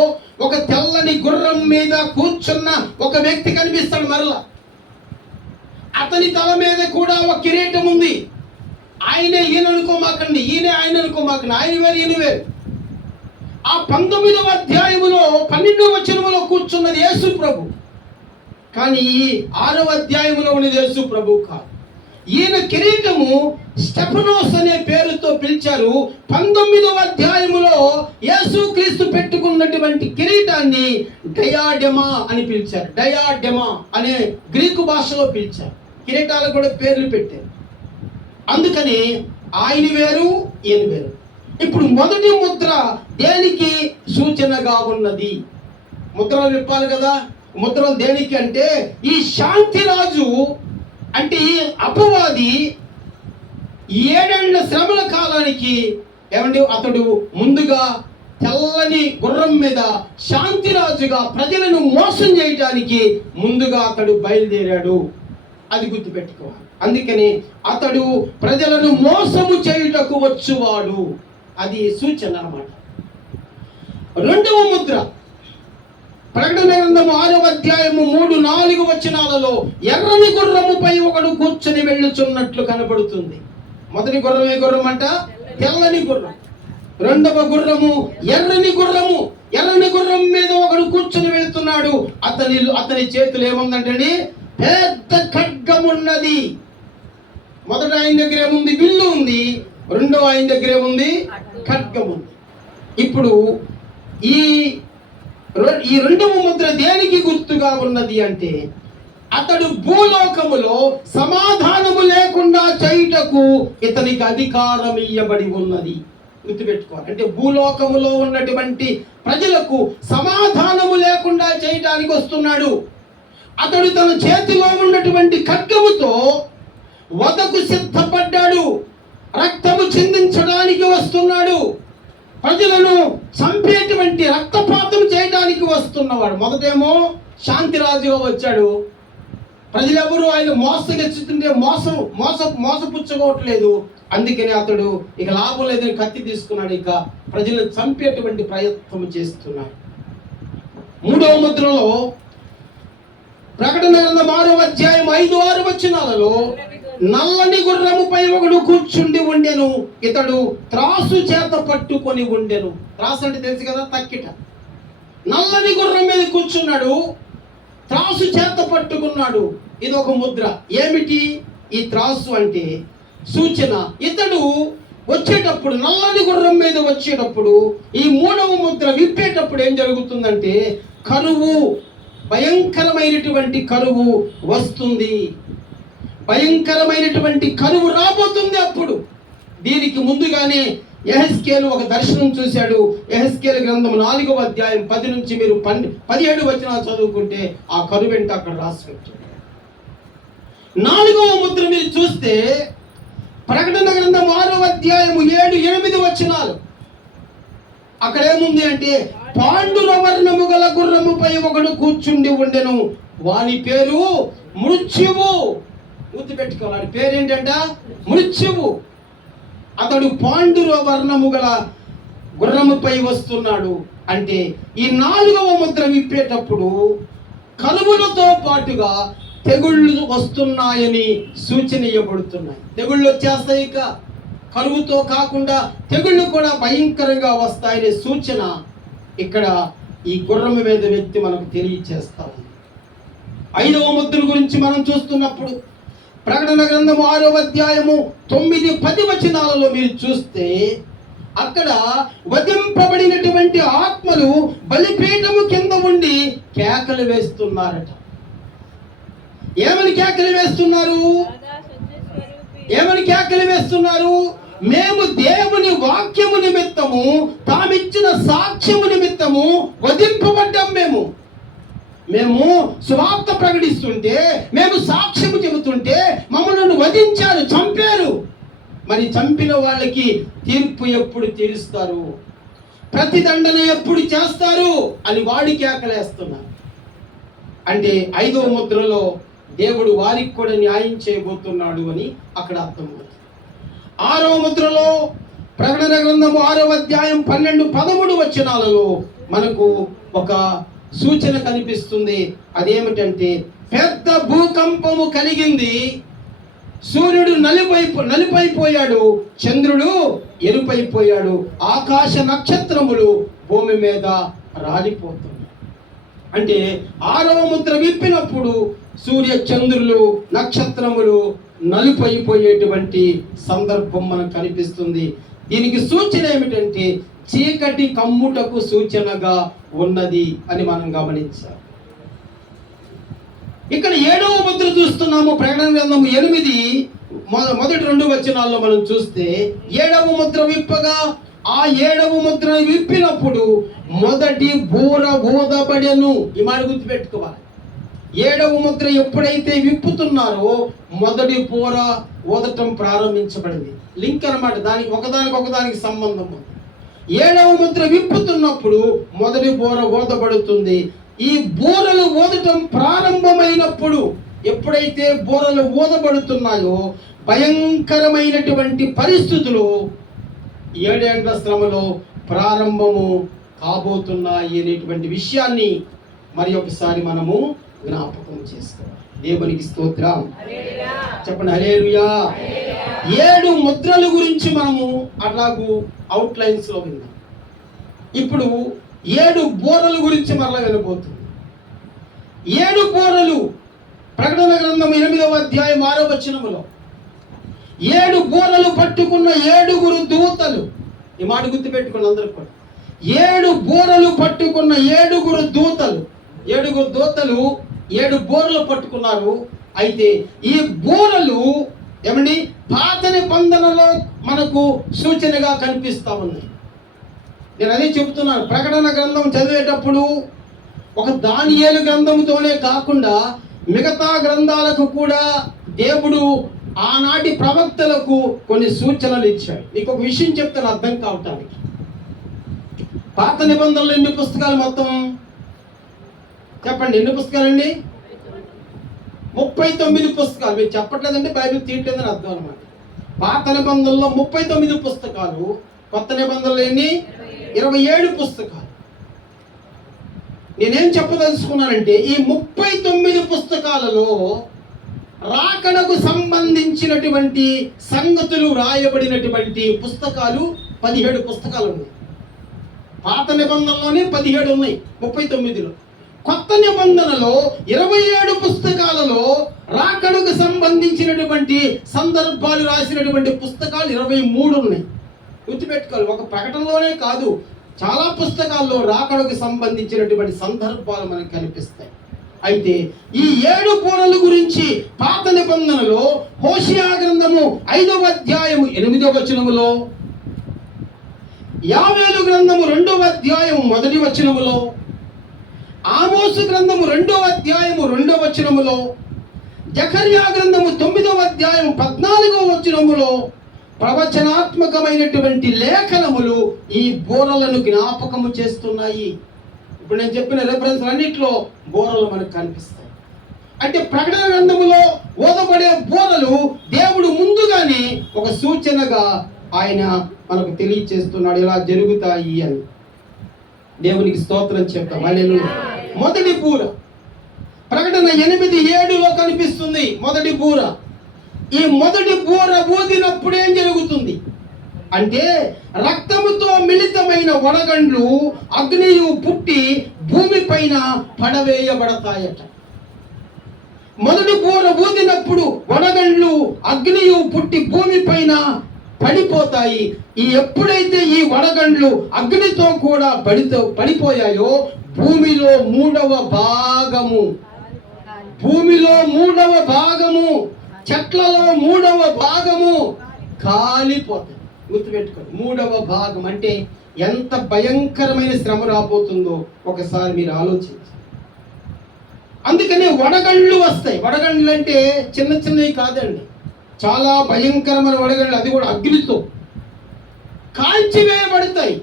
ఒక తెల్లని గుర్రం మీద కూర్చున్న ఒక వ్యక్తి కనిపిస్తాడు. మరలా అతని తల మీద కూడా ఒక కిరీటం ఉంది. ఆయనే ఈయన అనుకోమాకండి, ఈయనే ఆయన అనుకోమాకండి, ఆయన వేరు ఈయన వేరు. ఆ 19వ అధ్యాయములో 12వ వచనములో కూర్చున్నది యేసు ప్రభు, కానీ 6వ అధ్యాయంలో ఉన్నది యేసు ప్రభు కాదు. ఈయన కిరీటము స్టెఫనోస్ అనే పేరుతో పిలిచారు. 19వ అధ్యాయములో యేసుక్రీస్తు పెట్టుకున్నటువంటి కిరీటాన్ని డయాడెమా అని పిలిచారు. డయాడెమా అనే గ్రీకు భాషలో పిలిచారు. కిరీటాలకు కూడా పేర్లు పెట్టారు. అందుకని ఆయన వేరు ఈయన వేరు. ఇప్పుడు మొదటి ముద్ర దేనికి సూచనగా ఉన్నది? ముద్రలు విప్పాలి కదా. ముద్రలు దేనికి అంటే, ఈ శాంతిరాజు అంటే అపవాది 7 ఏళ్ల శ్రమల కాలానికి ఏమండి అతడు ముందుగా తెల్లని గుర్రం మీద శాంతిరాజుగా ప్రజలను మోసం చేయడానికి ముందుగా అతడు బయలుదేరాడు. అది గుర్తుపెట్టుకోవాలి. అందుకని అతడు ప్రజలను మోసము చేయుటకు వచ్చువాడు, అది సూచన అన్నమాట. రెండవ ముద్ర ప్రకటన గ్రంథము 6వ అధ్యాయము 3-4 వచనాలలో ఎర్రని గుర్రముపై ఒకడు కూర్చొని వెళ్ళుచున్నట్లు కనబడుతుంది. మొదటి గుర్రం ఏ గుర్రం అంట? తెల్లని గుర్రం. రెండవ గుర్రము ఎర్రని గుర్రము. ఎర్రని గుర్రం మీద ఒకడు కూర్చొని వెళ్తున్నాడు. అతని చేతులు ఏముందంటే పెద్ద ఖడ్గం ఉన్నది. మొదట ఆయన దగ్గర ఏముంది? విల్లు ఉంది. రెండో ఆయన దగ్గర ఏముంది? ఖడ్గం ఉంది. ఇప్పుడు ఈ రెండవ ముద్ర దేనికి గుర్తుగా ఉన్నది అంటే, అతడు భూలోకములో సమాధానము లేకుండా చేయుటకు ఇతనికి అధికారం ఇయ్యబడి ఉన్నది. గుర్తుపెట్టుకోవాలి. అంటే భూలోకములో ఉన్నటువంటి ప్రజలకు సమాధానము లేకుండా చేయడానికి వస్తున్నాడు. అతడు తన చేతిలో ఉన్నటువంటి ఖడ్గముతో వధకు సిద్ధపడ్డాడు. రక్తము చిందించడానికి వస్తున్నాడు. ప్రజలను చంపేటువంటి రక్తపాతం చేయడానికి వస్తున్నవాడు. మొదటేమో శాంతిరాజుగా వచ్చాడు. ప్రజలెవరూ ఆయన మోసగెచ్చుతుంటే మోసపుచ్చుకోవట్లేదు. అందుకని అతడు ఇక లాభం లేదని కత్తి తీసుకున్నాడు. ఇక ప్రజలను చంపేటువంటి ప్రయత్నం చేస్తున్నాడు. మూడవ ముద్రలో ప్రకటన గ్రంథం 6వ అధ్యాయం 5-6 వచనాలలో నల్లని గుర్రముపై ఒకడు కూర్చుండి ఉండెను. ఇతడు త్రాసు చేత పట్టుకొని ఉండెను. త్రాసు అంటే తెలుసు కదా, తక్కిట. నల్లని గుర్రం మీద కూర్చున్నాడు, త్రాసు చేత పట్టుకున్నాడు. ఇది ఒక ముద్ర. ఏమిటి ఈ త్రాసు అంటే? సూచన. ఇతడు వచ్చేటప్పుడు, నల్లని గుర్రం మీద వచ్చేటప్పుడు, ఈ మూడవ ముద్ర విప్పేటప్పుడు ఏం జరుగుతుందంటే, కరువు, భయంకరమైనటువంటి కరువు వస్తుంది. భయంకరమైనటువంటి కరువు రాబోతుంది. అప్పుడు దీనికి ముందుగానే యెహెజ్కేలు ఒక దర్శనం చూశాడు. యెహెజ్కేలు గ్రంథం 4వ అధ్యాయం 10 నుంచి మీరు 17 వచనాలు చదువుకుంటే ఆ కరువు ఏంటో అక్కడ రాసి పెట్టాడు. 4వ ముద్ర మీరు చూస్తే ప్రకటన గ్రంథం 6వ అధ్యాయం 7-8 వచనాలు. అక్కడ ఏముంది అంటే, పాండురవర్ణము గల గుర్రముపై ఒకడు కూర్చుండి ఉండెను. వాని పేరు మృత్యువు. గుర్తుపెట్టుకోవాలి. పేరేంటంట? మృత్యువు. అతడు పాండురవర్ణము గల గుర్రముపై వస్తున్నాడు. అంటే ఈ 4వ ముద్ర విప్పేటప్పుడు కరువులతో పాటుగా తెగుళ్ళు వస్తున్నాయని సూచన ఇవ్వబడుతున్నాయి. తెగుళ్ళు వచ్చేస్తాయి. ఇక కరువుతో కాకుండా తెగుళ్ళు కూడా భయంకరంగా వస్తాయనే సూచన ఇక్కడ ఈ గుర్రము మీద వ్యక్తి మనకు తెలియచేస్తా ఉంది. 5వ ముద్ర గురించి మనం చూస్తున్నప్పుడు ప్రకటన గ్రంథము 6వ అధ్యాయము 9-10 వచనాలలో మీరు చూస్తే అక్కడ వధింపబడినటువంటి ఆత్మలు బలిపీఠము కింద ఉండి కేకలు వేస్తున్నారట. ఏమని కేకలు వేస్తున్నారు? ఏమని కేకలు వేస్తున్నారు? మేము దేవుని వాక్యము నిమిత్తము, తామిచ్చిన సాక్ష్యము నిమిత్తము వధింపబడ్డాం. మేము సువార్త ప్రకటిస్తుంటే, మేము సాక్ష్యము చెబుతుంటే మమ్మల్ని వధించారు, చంపారు. మరి చంపిన వాళ్ళకి తీర్పు ఎప్పుడు తీరుస్తారు, ప్రతిదండన ఎప్పుడు చేస్తారు అని వాడికి ఆకలేస్తున్నారు. అంటే 5వ ముద్రలో దేవుడు వారికి కూడా న్యాయం చేయబోతున్నాడు అని అక్కడ అర్థమవుతుంది. 6వ ముద్రలో ప్రకటన గ్రంథము 6వ అధ్యాయం 12-13 వచనాలలో మనకు ఒక సూచన కనిపిస్తుంది. అదేమిటంటే పెద్ద భూకంపము కలిగింది, సూర్యుడు నలుపైపోయాడు, చంద్రుడు ఎరుపైపోయాడు, ఆకాశ నక్షత్రములు భూమి మీద రాలిపోతున్నాయి. అంటే 6వ ముద్ర విప్పినప్పుడు సూర్య చంద్రులు నక్షత్రములు నలుపైపోయేటువంటి సందర్భం మనకు కనిపిస్తుంది. దీనికి సూచన ఏమిటంటే చీకటి కమ్ముటకు సూచనగా ఉన్నది అని మనం గమనించాలి. ఇక్కడ 7వ ముద్ర చూస్తున్నాము. ప్రకటన గ్రంథం 8 మొదటి 2 వచనాల్లో మనం చూస్తే 7వ ముద్ర విప్పగా ఆ 7వ ముద్ర విప్పినప్పుడు మొదటి బూర ఊదబడెను. ఈ మాట గుర్తుపెట్టుకోవాలి. 7వ ముద్ర ఎప్పుడైతే విప్పుతున్నారో మొదటి బూర ఊదటం ప్రారంభించబడింది. లింక్ అన్నమాట, దానికి ఒకదానికి సంబంధం ఉంది. 7వ ముద్ర విప్పుతున్నప్పుడు మొదటి బూర ఊదబడుతుంది. ఈ బూరలు ఊదటం ప్రారంభమైనప్పుడు, ఎప్పుడైతే బూరలు ఊదబడుతున్నాయో భయంకరమైనటువంటి పరిస్థితులు 7 ఏండ్ల శ్రమలో ప్రారంభము కాబోతున్నాయి అనేటువంటి విషయాన్ని మరి ఒకసారి మనము జ్ఞాపకం చేసుకోవాలి. దేవునికి స్తోత్రం, చెప్పండి హల్లెలూయా. 7 ముద్రల గురించి మనము అలాగూ అవుట్లైన్స్ లో విన్నాం. ఇప్పుడు 7 బూరల గురించి మరలా వినబోతుంది. 7 బూరలు ప్రకటన గ్రంథం 8వ అధ్యాయం 6వ వచనములో 7 బూరలు పట్టుకున్న 7 దూతలు. ఈ మాట గుర్తుపెట్టుకుని అందరూ కూడా, 7 బూరలు పట్టుకున్న 7 దూతలు. 7 దూతలు 7 బూరలు పట్టుకున్నారు. అయితే ఈ బూరలు ఏమండి పాత నిబంధనలో మనకు సూచనగా కనిపిస్తా ఉన్నాయి. నేను అదే చెబుతున్నాను. ప్రకటన గ్రంథం చదివేటప్పుడు ఒక దానియేలు గ్రంథంతోనే కాకుండా మిగతా గ్రంథాలకు కూడా దేవుడు ఆనాటి ప్రవక్తలకు కొన్ని సూచనలు ఇచ్చాడు. మీకు ఒక విషయం చెప్తాను అర్థం కావటానికి. పాత నిబంధనలు ఎన్ని పుస్తకాలు మొత్తం చెప్పండి? ఎన్ని పుస్తకాలండి? 39 పుస్తకాలు. మీరు చెప్పట్లేదంటే బైబిల్ తీయట్లేదని అర్థం అనమాట. పాత నిబంధనలో 39 పుస్తకాలు, కొత్త నిబంధనలు ఎన్ని? 27 పుస్తకాలు. నేనేం చెప్పదలుచుకున్నానంటే ఈ 39 పుస్తకాలలో రాకడకు సంబంధించినటువంటి సంగతులు రాయబడినటువంటి పుస్తకాలు 17 పుస్తకాలు ఉన్నాయి. పాత నిబంధనలోనే 17 ఉన్నాయి 39లో. కొత్త నిబంధనలో 27 పుస్తకాలలో రాకడకు సంబంధించినటువంటి సందర్భాలు రాసినటువంటి పుస్తకాలు 23 ఉన్నాయి. గుర్తుపెట్టుకోవాలి. ఒక ప్రకటనలోనే కాదు, చాలా పుస్తకాల్లో రాకడకు సంబంధించినటువంటి సందర్భాలు మనకు కనిపిస్తాయి. అయితే ఈ 7 బూరల గురించి పాత నిబంధనలో హోషేయ గ్రంథము 5వ అధ్యాయము 8వ వచనములో, యావేలు గ్రంథము 2వ అధ్యాయము 1వ వచనములో, ఆమోసు గ్రంథము 2వ అధ్యాయము 2వ వచనములో, జకర్యా గ్రంథము 9వ అధ్యాయం 14వ వచనములో ప్రవచనాత్మకమైనటువంటి లేఖనములు ఈ బూరలను జ్ఞాపకము చేస్తున్నాయి. ఇప్పుడు నేను చెప్పిన రెఫరెన్స్ అన్నిట్లో బూరలు మనకు కనిపిస్తాయి. అంటే ప్రకటన గ్రంథములో ఓదబడే బూరలు దేవుడు ముందుగానే ఒక సూచనగా ఆయన మనకు తెలియచేస్తున్నాడు, ఇలా జరుగుతాయి అని. దేవునికి స్తోత్రం చెప్తాం. హల్లెలూయా. మొదటి బూర ప్రకటన 8:7లో కనిపిస్తుంది. మొదటి బూర. ఈ మొదటి బూర ఊదినప్పుడు ఏం జరుగుతుంది అంటే రక్తముతో మిళితమైన వడగండ్లు అగ్నియు పుట్టి భూమి పైన పడవేయబడతాయట. మొదటి బూర ఊదినప్పుడు వడగండ్లు అగ్నియు పుట్టి భూమి పైన పడిపోతాయి. ఎప్పుడైతే ఈ వడగండ్లు అగ్నితో కూడా పడిపోయాయో భూమిలో 3వ భాగము చెట్లలో 3వ భాగము కాలిపోతుంది. గుర్తుపెట్టుకోండి, 3వ భాగం అంటే ఎంత భయంకరమైన శ్రమ రాబోతుందో ఒకసారి మీరు ఆలోచించండి. అందుకనే వడగండ్లు వస్తాయి. వడగండ్లు అంటే చిన్నవి కాదండి. చాలా భయంకరమైన వడగళ్ళు, అది కూడా అగ్నితో కాల్చివేయబడతాయి.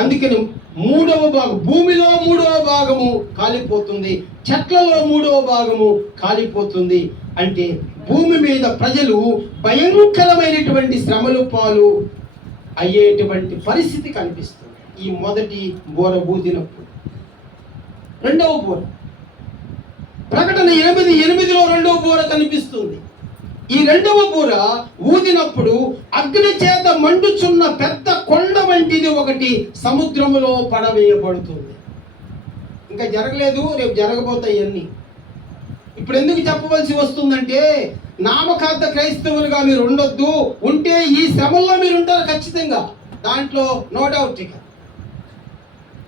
అందుకని మూడవ భాగం, భూమిలో మూడవ భాగము కాలిపోతుంది, చెట్లలో మూడవ భాగము కాలిపోతుంది. అంటే భూమి మీద ప్రజలు భయంకరమైనటువంటి శ్రమలు పాలు అయ్యేటువంటి పరిస్థితి కనిపిస్తుంది. ఈ మొదటి బోర ఊదినప్పుడు. రెండవ బోర, ప్రకటన 8:8లో రెండవ బోర కనిపిస్తుంది. ఈ రెండవ బోర ఊదినప్పుడు అగ్ని చేత మండుచున్న పెద్ద కొండ వంటిది ఒకటి సముద్రములో పడవేయబడుతుంది. ఇంకా జరగలేదు, రేపు జరగబోతాయి అన్నీ. ఇప్పుడు ఎందుకు చెప్పవలసి వస్తుందంటే, నామకార్థ క్రైస్తవులుగా మీరు ఉండొద్దు, ఉంటే ఈ శ్రమల్లో మీరు ఉంటారు ఖచ్చితంగా, దాంట్లో నో డౌట్. ఇక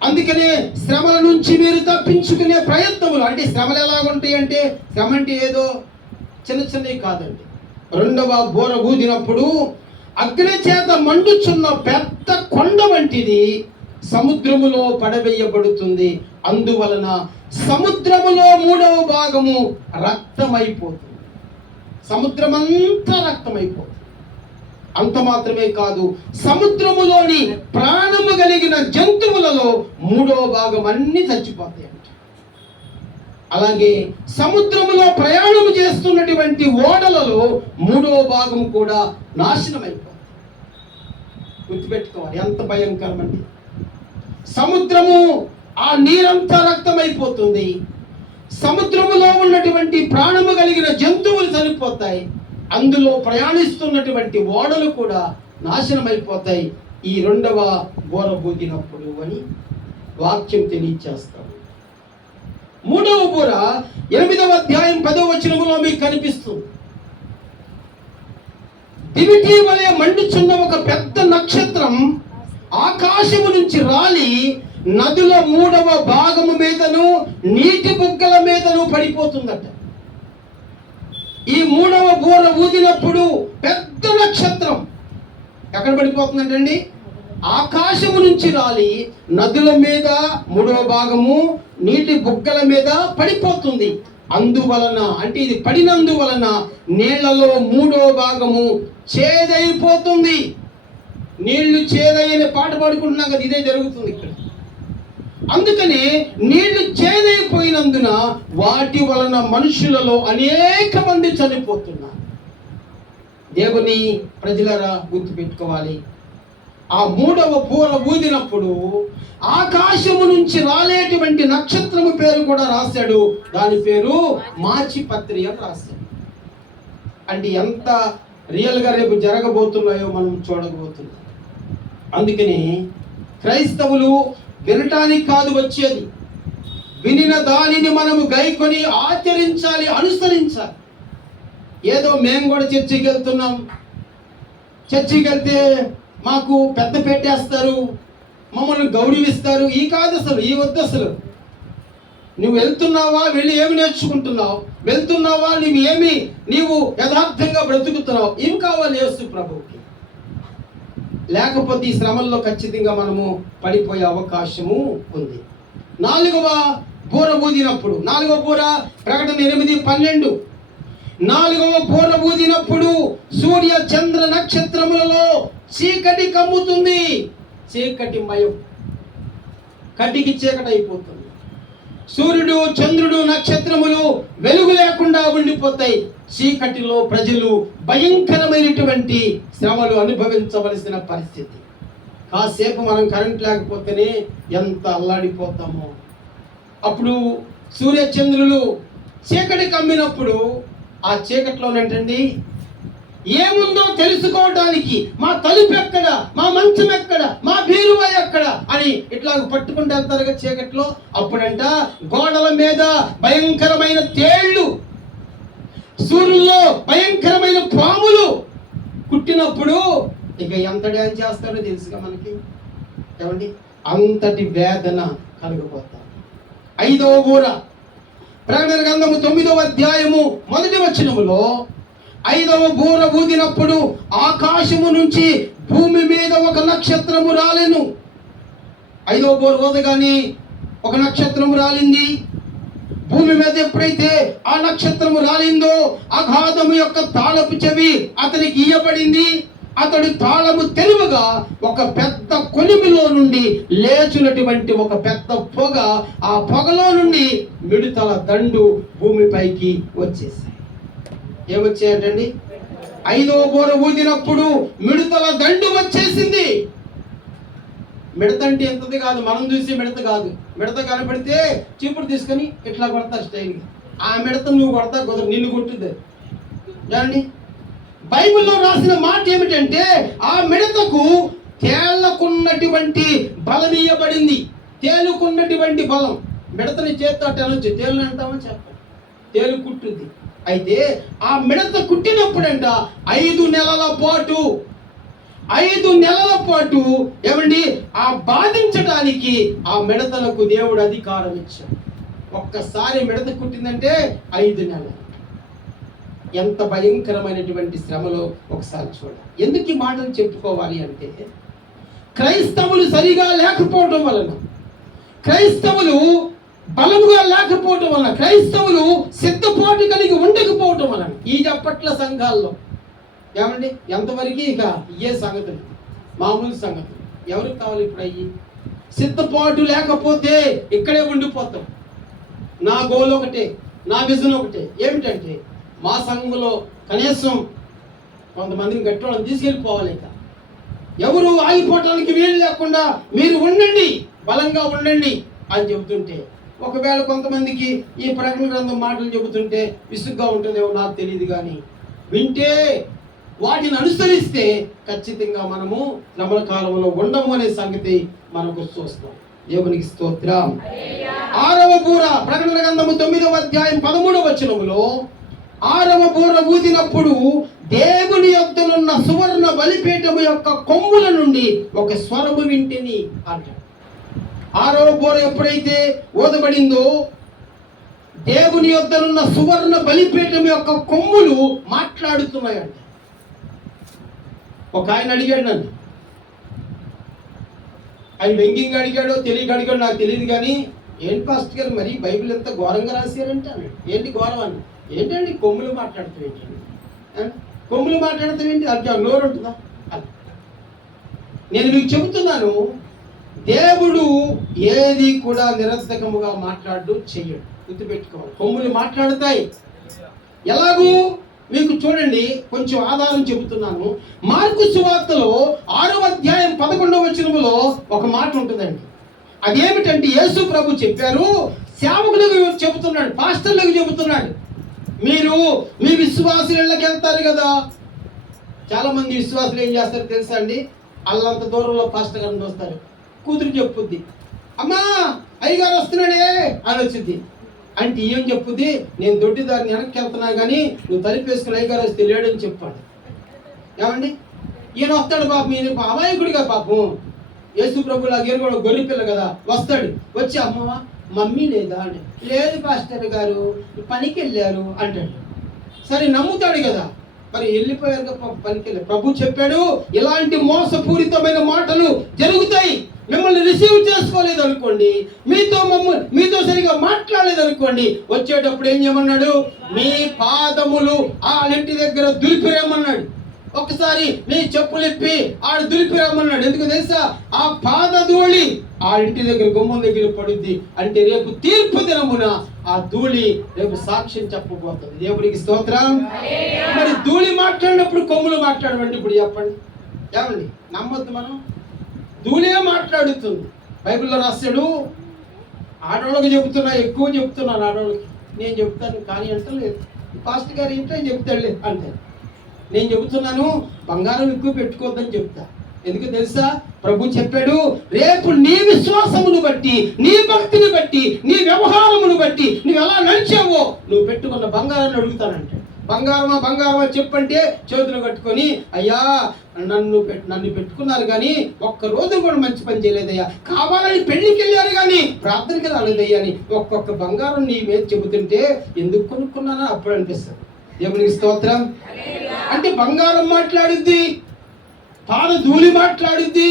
అందుకనే శ్రమల నుంచి మీరు తప్పించుకునే ప్రయత్నములు. అంటే శ్రమలు ఎలాగుంటాయి అంటే, శ్రమ అంటే ఏదో చిన్న చిన్నవి కాదండి. రెండవ బోర ఊదినప్పుడు అగ్ని చేత మండుచున్న పెద్ద కొండ వంటిది సముద్రములో పడవేయబడుతుంది. అందువలన సముద్రములో మూడవ భాగము రక్తమైపోతుంది. సముద్రమంతా రక్తమైపోతుంది. అంత మాత్రమే కాదు, సముద్రములోని ప్రాణము కలిగిన జంతువులలో మూడవ భాగం అన్ని చచ్చిపోతాయి. అలాగే సముద్రములో ప్రయాణం చేస్తున్నటువంటి ఓడలలో మూడవ భాగం కూడా నాశనం అయిపోతుంది. గుర్తుపెట్టుకోవాలి, ఎంత భయంకరమండి. సముద్రము, ఆ నీరంతా రక్తమైపోతుంది. సముద్రములో ఉన్నటువంటి ప్రాణము కలిగిన జంతువులు చనిపోతాయి. అందులో ప్రయాణిస్తున్నటువంటి ఓడలు కూడా నాశనం అయిపోతాయి ఈ రెండవ బోర ఊదినప్పుడు అని వాక్యం తెలియచేస్తాం. మూడవ బోర 8వ అధ్యాయం 10వ వచనములో మీకు కనిపిస్తుంది. దివిటి వలె మండుచున్న ఒక పెద్ద నక్షత్రం ఆకాశము నుంచి రాలి నదుల మూడవ భాగము మీదను నీటి బుగ్గల మీదను పడిపోతుందట. ఈ మూడవ బోర ఊదినప్పుడు పెద్ద నక్షత్రం ఎక్కడ పడిపోతుందంటండి? ఆకాశము నుంచి రాలి నదుల మీద మూడవ భాగము నీటి బుగ్గల మీద పడిపోతుంది. అందువలన, అంటే ఇది పడినందువలన నీళ్లలో మూడవ భాగము చేదైపోతుంది. నీళ్లు చేదైన పాట పాడుకుంటున్నాం కదా, ఇదే జరుగుతుంది ఇక్కడ. అందుకని నీళ్లు చేదైపోయినందున వాటి వలన మనుషులలో అనేక మంది చనిపోతున్నారు. దేవుని ప్రజలరా గుర్తుపెట్టుకోవాలి, ఆ మూడవ బోర ఊదినప్పుడు ఆకాశము నుంచి రాలేటువంటి నక్షత్రము పేరు కూడా రాశాడు. దాని పేరు మాచిపత్రి అని రాశాడు. అంటే ఎంత రియల్గా రేపు జరగబోతున్నాయో మనం చూడబోతున్నాం. అందుకని క్రైస్తవులు వినటానికి కాదు వచ్చేది, వినిన దానిని మనము గైకొని ఆచరించాలి, అనుసరించాలి. ఏదో మేము కూడా చర్చికి వెళ్తున్నాం, చర్చికి వెళ్తే మాకు పెద్ద పెట్టేస్తారు, మమ్మల్ని గౌరవిస్తారు, ఈ కాదు అసలు, ఈ వద్దు అసలు. నువ్వు వెళ్తున్నావా, వెళ్ళి ఏమి నేర్చుకుంటున్నావు, వెళ్తున్నావా, నీవు యథార్థంగా బ్రతుకుతున్నావు, ఏమి కావాలి యేసు ప్రభువుకి. లేకపోతే ఈ శ్రమల్లో ఖచ్చితంగా మనము పడిపోయే అవకాశము ఉంది. 4వ బోర ఊదినప్పుడు, 4వ బోర ప్రకటన 8:12, 4వ బోర ఊదినప్పుడు సూర్య చంద్ర నక్షత్రములలో చీకటి కమ్ముతుంది. చీకటి మయం, కటికి చీకటి అయిపోతుంది. సూర్యుడు, చంద్రుడు, నక్షత్రములు వెలుగు లేకుండా ఉండిపోతాయి. చీకటిలో ప్రజలు భయంకరమైనటువంటి శ్రమలు అనుభవించవలసిన పరిస్థితి. కాసేపు మనం కరెంట్ లేకపోతేనే ఎంత అల్లాడిపోతామో. అప్పుడు సూర్య చంద్రులు చీకటి కమ్మినప్పుడు ఆ చీకటిలోనేంటండి ఏముందో తెలుసుకోవడానికి మా తలుపు ఎక్కడ, మా మంచం ఎక్కడ, మా బీరువా ఎక్కడ అని ఇట్లా పట్టుకుంటూ వెళ్తారుగా చీకట్లో. అప్పుడంట గోడల మీద భయంకరమైన తేళ్లు, సూర్యుల్లో భయంకరమైన పాములు కుట్టినప్పుడు ఇక ఎంత డ్యాన్స్ చేస్తారో తెలుసుగా మనకి. ఏమండి, అంతటి వేదన కలగబోతారు. 5వ బోర ప్రకటన గ్రంథము 9వ అధ్యాయము 1వ వచనములో 5వ బోర ఊదినప్పుడు ఆకాశము నుంచి భూమి మీద ఒక నక్షత్రము రాలెను. 5వ బోర ఊదగానే ఒక నక్షత్రము రాలింది. భూమి మీద ఎప్పుడైతే ఆ నక్షత్రము రాలిందో అగాధము యొక్క తాళపు చెవి అతనికి ఇయ్యబడింది. అతడు తాళము తెరువగా ఒక పెద్ద కొలిమిలో నుండి లేచినటువంటి ఒక పెద్ద పొగ, ఆ పొగలో నుండి మిడతల దండు భూమిపైకి వచ్చేసాయి. ఏమొచ్చాయంటండి? 5వ బూర ఊదినప్పుడు మిడతల దండు వచ్చేసింది. మిడత అంటే ఎంతది కాదు, మనం చూసి మిడత కాదు. మిడత కనపడితే చీపుడు తీసుకొని ఇట్లా కొడతారు స్టైల్గా. ఆ మిడత నువ్వు కొడతా కుదరదు, నిన్ను కొట్టుద్ది. చూడండి, బైబిల్లో రాసిన మాట ఏమిటంటే ఆ మిడతకు తేళ్లకున్నటువంటి బలం ఇయ్యబడింది. తేలుకున్నటువంటి బలం. మిడతని చేత్తో అనొచ్చు, తేలుని అంటామని చెప్పండి, తేలు కుట్టుద్ది. అయితే ఆ మిడత కుట్టినప్పుడంట 5 నెలల పాటు ఏమండి ఆ బాధించడానికి ఆ మిడతలకు దేవుడు అధికారం ఇచ్చాడు. ఒక్కసారి మిడత కుట్టిందంటే 5 నెలలు. ఎంత భయంకరమైనటువంటి శ్రమలో ఒకసారి చూడాలి. ఎందుకు ఈ మాటలు చెప్పుకోవాలి అంటే, క్రైస్తవులు సరిగా లేకపోవడం వలన, క్రైస్తవులు బలముగా లేకపోవటం వలన, క్రైస్తవులు సిద్ధపాటు కలిగి ఉండకపోవటం వలన ఈ అప్పట్ల సంఘాల్లో ఏమండి ఎంతవరకు ఇక ఏ సంగతులు, మామూలు సంగతులు ఎవరికి కావాలి? ఇప్పుడు అయ్యి సిద్ధపాటు లేకపోతే ఇక్కడే ఉండిపోతాం. నా గోల్ ఒకటే, నా విజన్ ఒకటే. ఏమిటంటే మా సంఘంలో కనీసం కొంతమందిని గట్టివాళ్ళని తీసుకెళ్ళిపోవాలి. ఇక ఎవరు ఆగిపోవటానికి వీలు లేకుండా మీరు ఉండండి, బలంగా ఉండండి అని చెబుతుంటే, ఒకవేళ కొంతమందికి ఈ ప్రకటన గ్రంథం మాటలు చెబుతుంటే విసుగ్గా ఉంటుందేమో నాకు తెలియదు, కానీ వింటే వాటిని అనుసరిస్తే ఖచ్చితంగా మనము శ్రమల కాలంలో ఉండము అనే సంగతి మనకు చూస్తాం. దేవునికి స్తోత్రం. 6వ బూర, ప్రకటన గ్రంథము 9వ అధ్యాయం 13వ వచనములో 6వ బూర ఊదినప్పుడు దేవుని యొద్దనున్న సువర్ణ బలిపీఠము యొక్క కొమ్ముల నుండి ఒక స్వరము వింటిని అంటాడు. 6వ బూర ఎప్పుడైతే ఊదబడిందో దేవుని యొద్దనున్న సువర్ణ బలిపీఠం యొక్క కొమ్ములు మాట్లాడుతున్నాయంట. ఒక ఆయన అడిగాడు నన్ను, ఆయన వ్యంగ్యంగా అడిగాడో తెలియక అడిగాడు నాకు తెలియదు, కానీ ఏంటి పాస్టర్ గారు మరి బైబిల్ ఎంత ఘోరంగా రాశారంటే అన్నాడు. ఏంటి ఘోరం అని? ఏంటండి కొమ్ములు మాట్లాడుతూ ఏంటండి, కొమ్ములు మాట్లాడుతూ ఏంటి, అది నోరు ఉంటుందా? నేను మీకు చెబుతున్నాను, దేవుడు ఏది కూడా నిరర్థకముగా మాట్లాడు చెయ్యడు. గుర్తుపెట్టుకోవాలి. కొమ్ములు మాట్లాడతాయి. ఎలాగూ మీకు చూడండి, కొంచెం ఆధారం చెబుతున్నాను. మార్కు సువార్తలో 6వ అధ్యాయం 11వ వచనములో ఒక మాట ఉంటుందండి. అదేమిటంటే యేసు ప్రభు చెప్పారు, సేవకులకు చెబుతున్నాడు, పాస్టర్లకు చెబుతున్నాడు, మీరు మీ విశ్వాసుల ఇళ్ళకి వెళ్తారు కదా. చాలా మంది విశ్వాసులు ఏం చేస్తారు తెలుసా అండి? అల్లంత దూరంలో పాస్టర్ గారిని వస్తారు, కూతురు చెప్పుద్ది, అమ్మా అయ్యగారు వస్తున్నాడే అని వచ్చింది. అంటే ఏం చెప్పుద్ది, నేను దొడ్డిదారిని వెనక్కి వెళ్తున్నా కానీ నువ్వు తలిపేసుకుని అయ్యగారు వస్తే లేడని చెప్పాడు. ఏమండి, ఈయన వస్తాడు పాపం, ఈయన అమాయకుడిగా పాపం, యేసు ప్రభులా కూడా గొర్రె పిల్ల కదా, వస్తాడు. వచ్చి అమ్మ మమ్మీ లేదా అని, లేదు పాస్టర్ గారు పనికి వెళ్ళారు అంటాడు. సరే నమ్ముతాడు కదా, మరి వెళ్ళిపోయారు పనికి వెళ్ళారు. ప్రభు చెప్పాడు, ఇలాంటి మోసపూరితమైన మాటలు జరుగుతాయి. మిమ్మల్ని రిసీవ్ చేసుకోలేదు అనుకోండి, మీతో సరిగా మాట్లాడలేదు అనుకోండి, వచ్చేటప్పుడు ఏం చేయమన్నాడు, మీ పాదములు ఆ ఇంటి దగ్గర దులిపిరేమన్నాడు. ఒకసారి నీ చెప్పులు ఇప్పి ఆడు దులిపిరామన్నాడు. ఎందుకు తెలుసా? ఆ పాదధూళి ఆ ఇంటి దగ్గర గుమ్మం దగ్గర పడుద్ది. అంటే రేపు తీర్పు దినమున ఆ ధూళి రేపు సాక్ష్యం చెప్పబోతుంది. దేవుడికి స్తోత్రం. మరి ధూళి మాట్లాడినప్పుడు కొమ్ములు మాట్లాడమండి. ఇప్పుడు చెప్పండి, ఏమండి నమ్మొద్దు మనం, ధూళే మాట్లాడుతుంది. బైబిల్లో రాశాడు, ఆడవాళ్ళకి చెబుతున్నా, ఎక్కువ చెప్తున్నాను ఆడవాళ్ళకి, నేను చెప్తాను కానీ అంటే లేదు, పాస్టర్ గారు ఇంట్లో చెప్తాడు అంటే నేను చెబుతున్నాను, బంగారం ఎక్కువ పెట్టుకోవద్దని చెప్తా. ఎందుకు తెలుసా? ప్రభు చెప్పాడు, రేపు నీ విశ్వాసమును బట్టి, నీ భక్తిని బట్టి, నీ వ్యవహారమును బట్టి నువ్వు ఎలా నడిచావో నువ్వు పెట్టుకున్న బంగారాన్ని అడుగుతానంటే. బంగారమా చెప్పంటే చేతులు కట్టుకొని, అయ్యా నన్ను పెట్టుకున్నారు కానీ ఒక్క రోజు కూడా మంచి పని చేయలేదయ్యా, కావాలని పెళ్లికి వెళ్ళారు కానీ ప్రార్థనకి రాలేదయ్యా అని ఒక్కొక్క బంగారం నీ మీద చెబుతుంటే ఎందుకు కొనుక్కున్నానో అప్పుడు అనిపిస్తుంది. దేవునికి స్తోత్రం. అంటే బంగారం మాట్లాడుద్ది, పాదధూళి మాట్లాడుద్ది,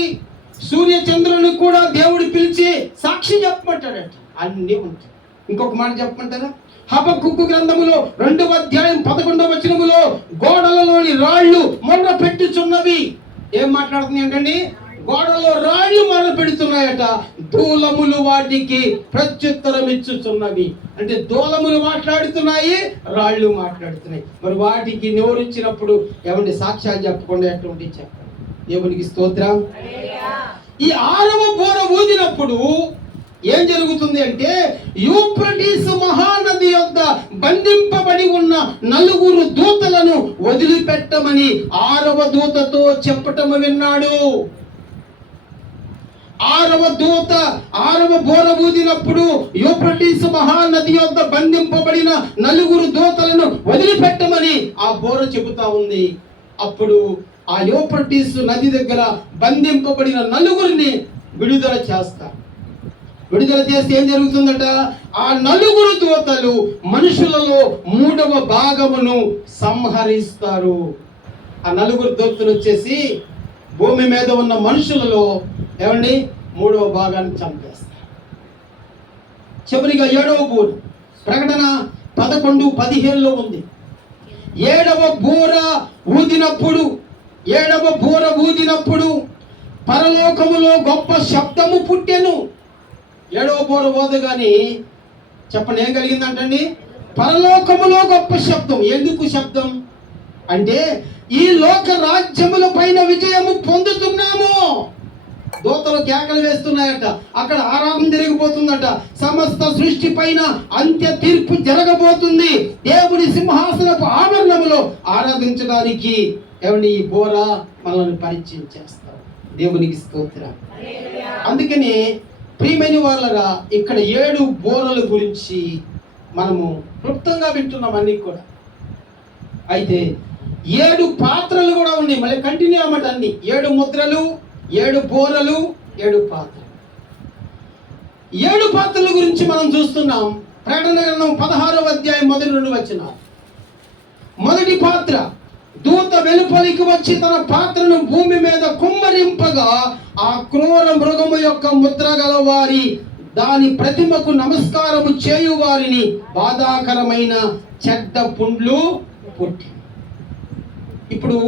సూర్య చంద్రుని కూడా దేవుడు పిలిచి సాక్షి చెప్పమంటాడట. అన్నీ ఉంటాయి. ఇంకొక మాట చెప్పమంటారా? హబక్కూకు గ్రంథములో 2వ అధ్యాయం 11వ వచనములో గోడలలోని రాళ్ళు మొర్ర పెట్టుచున్నవి. ఏం మాట్లాడుతుంది ఏంటండి? గోడలో రాళ్ళు మొర్ర పెడుతున్నాయట, దూలములు వాటికి ప్రత్యుత్తరం ఇచ్చుచున్నవి. అంటే దూలములు మాట్లాడుతున్నాయి, రాళ్ళు మాట్లాడుతున్నాయి. మరి వాటికి నోరిచ్చినప్పుడు ఏమంటే సాక్ష్యాలు చెప్పకుండా ఎటువంటి చెప్పండి. దేవునికి స్తోత్రం. ఈ 6వ బోర ఊదినప్పుడు ఏం జరుగుతుంది అంటే, యూఫ్రటీసు మహానది యొద్ద బంధింపబడి ఉన్న 4 దూతలను వదిలిపెట్టమని 6వ దూతతో చెప్పటం విన్నాడు. 6వ బోర ఊదినప్పుడు యూఫ్రటీసు మహానది యొద్ద బంధింపబడిన 4 దూతలను వదిలిపెట్టమని ఆ బోర చెబుతా ఉంది. అప్పుడు ఆ యూఫ్రటీసు నది దగ్గర బంధింపబడిన 4 విడుదల చేస్తారు. విడుదల చేస్తే ఏం జరుగుతుందట? ఆ 4 దూతలు మనుషులలో 3వ భాగమును సంహరిస్తారు. ఆ 4 దూతలు వచ్చేసి భూమి మీద ఉన్న మనుషులలో ఏమండి 3వ భాగాన్ని చంపేస్తారు. చివరిగా 7వ బూర ప్రకటన 11:15లో ఉంది. 7వ బూర ఊదినప్పుడు పరలోకములో గొప్ప శబ్దము పుట్టెను. 7వ బూర ఊదగాని చెప్పండి ఏం కలిగిందంటండి? పరలోకములో గొప్ప శబ్దం. ఎందుకు శబ్దం అంటే, ఈ లోక రాజ్యముల పైన విజయము పొందుతున్నాము. దూతలు కేకలు వేస్తున్నాయట, అక్కడ ఆరాధన జరిగిపోతుందట. సమస్త సృష్టి పైన అంత్య తీర్పు జరగబోతుంది. దేవుని సింహాసనపు ఆవరణములో ఆరాధించడానికి ఏమండి ఈ బోర మనల్ని పరిచయం చేస్తారు. దేవునికి స్తోత్రం. అందుకని ప్రియమైన వాళ్ళరా, ఇక్కడ 7 బోరల గురించి మనము క్లుప్తంగా వింటున్నాం అన్ని కూడా. అయితే 7 పాత్రలు కూడా ఉన్నాయి. మళ్ళీ కంటిన్యూ అన్నమాట. అన్ని 7 ముద్రలు, 7 బోరలు, 7 పాత్రలు. 7 పాత్రల గురించి మనం చూస్తున్నాం. ప్రకటన గ్రంథం 16వ అధ్యాయం మొదటి 2 వచనాలు. మొదటి పాత్ర, దూత వెలుపలికి వచ్చి తన పాత్రను భూమి మీద కుమ్మరింపగా ఆ క్రూర మృగము యొక్క ముద్ర గల వారి దాని ప్రతిమకు నమస్కారము చేయు వారిని బాధాకరమైన చెడ్డ పుండ్లు పుట్టి. ఇప్పుడు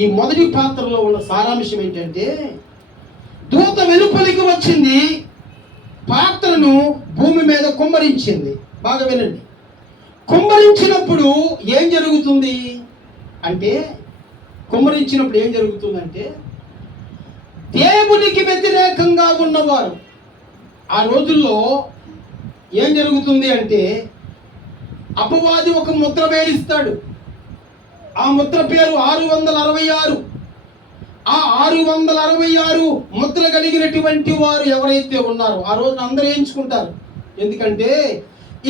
ఈ మొదటి పాత్రలో ఉన్న సారాంశం ఏంటంటే, దూత వెలుపలికి వచ్చింది, పాత్రను భూమి మీద కుమ్మరించింది. బాగా వినండి. కుమ్మరించినప్పుడు ఏం జరుగుతుంది అంటే, దేవునికి వ్యతిరేకంగా ఉన్నవారు ఆ రోజుల్లో ఏం జరుగుతుంది అంటే, అపవాది ఒక ముద్ర వేయిస్తాడు. ఆ ముద్ర పేరు 666. ఆ 666 ముద్ర కలిగినటువంటి వారు ఎవరైతే ఉన్నారో ఆ రోజు అందరూ వేయించుకుంటారు. ఎందుకంటే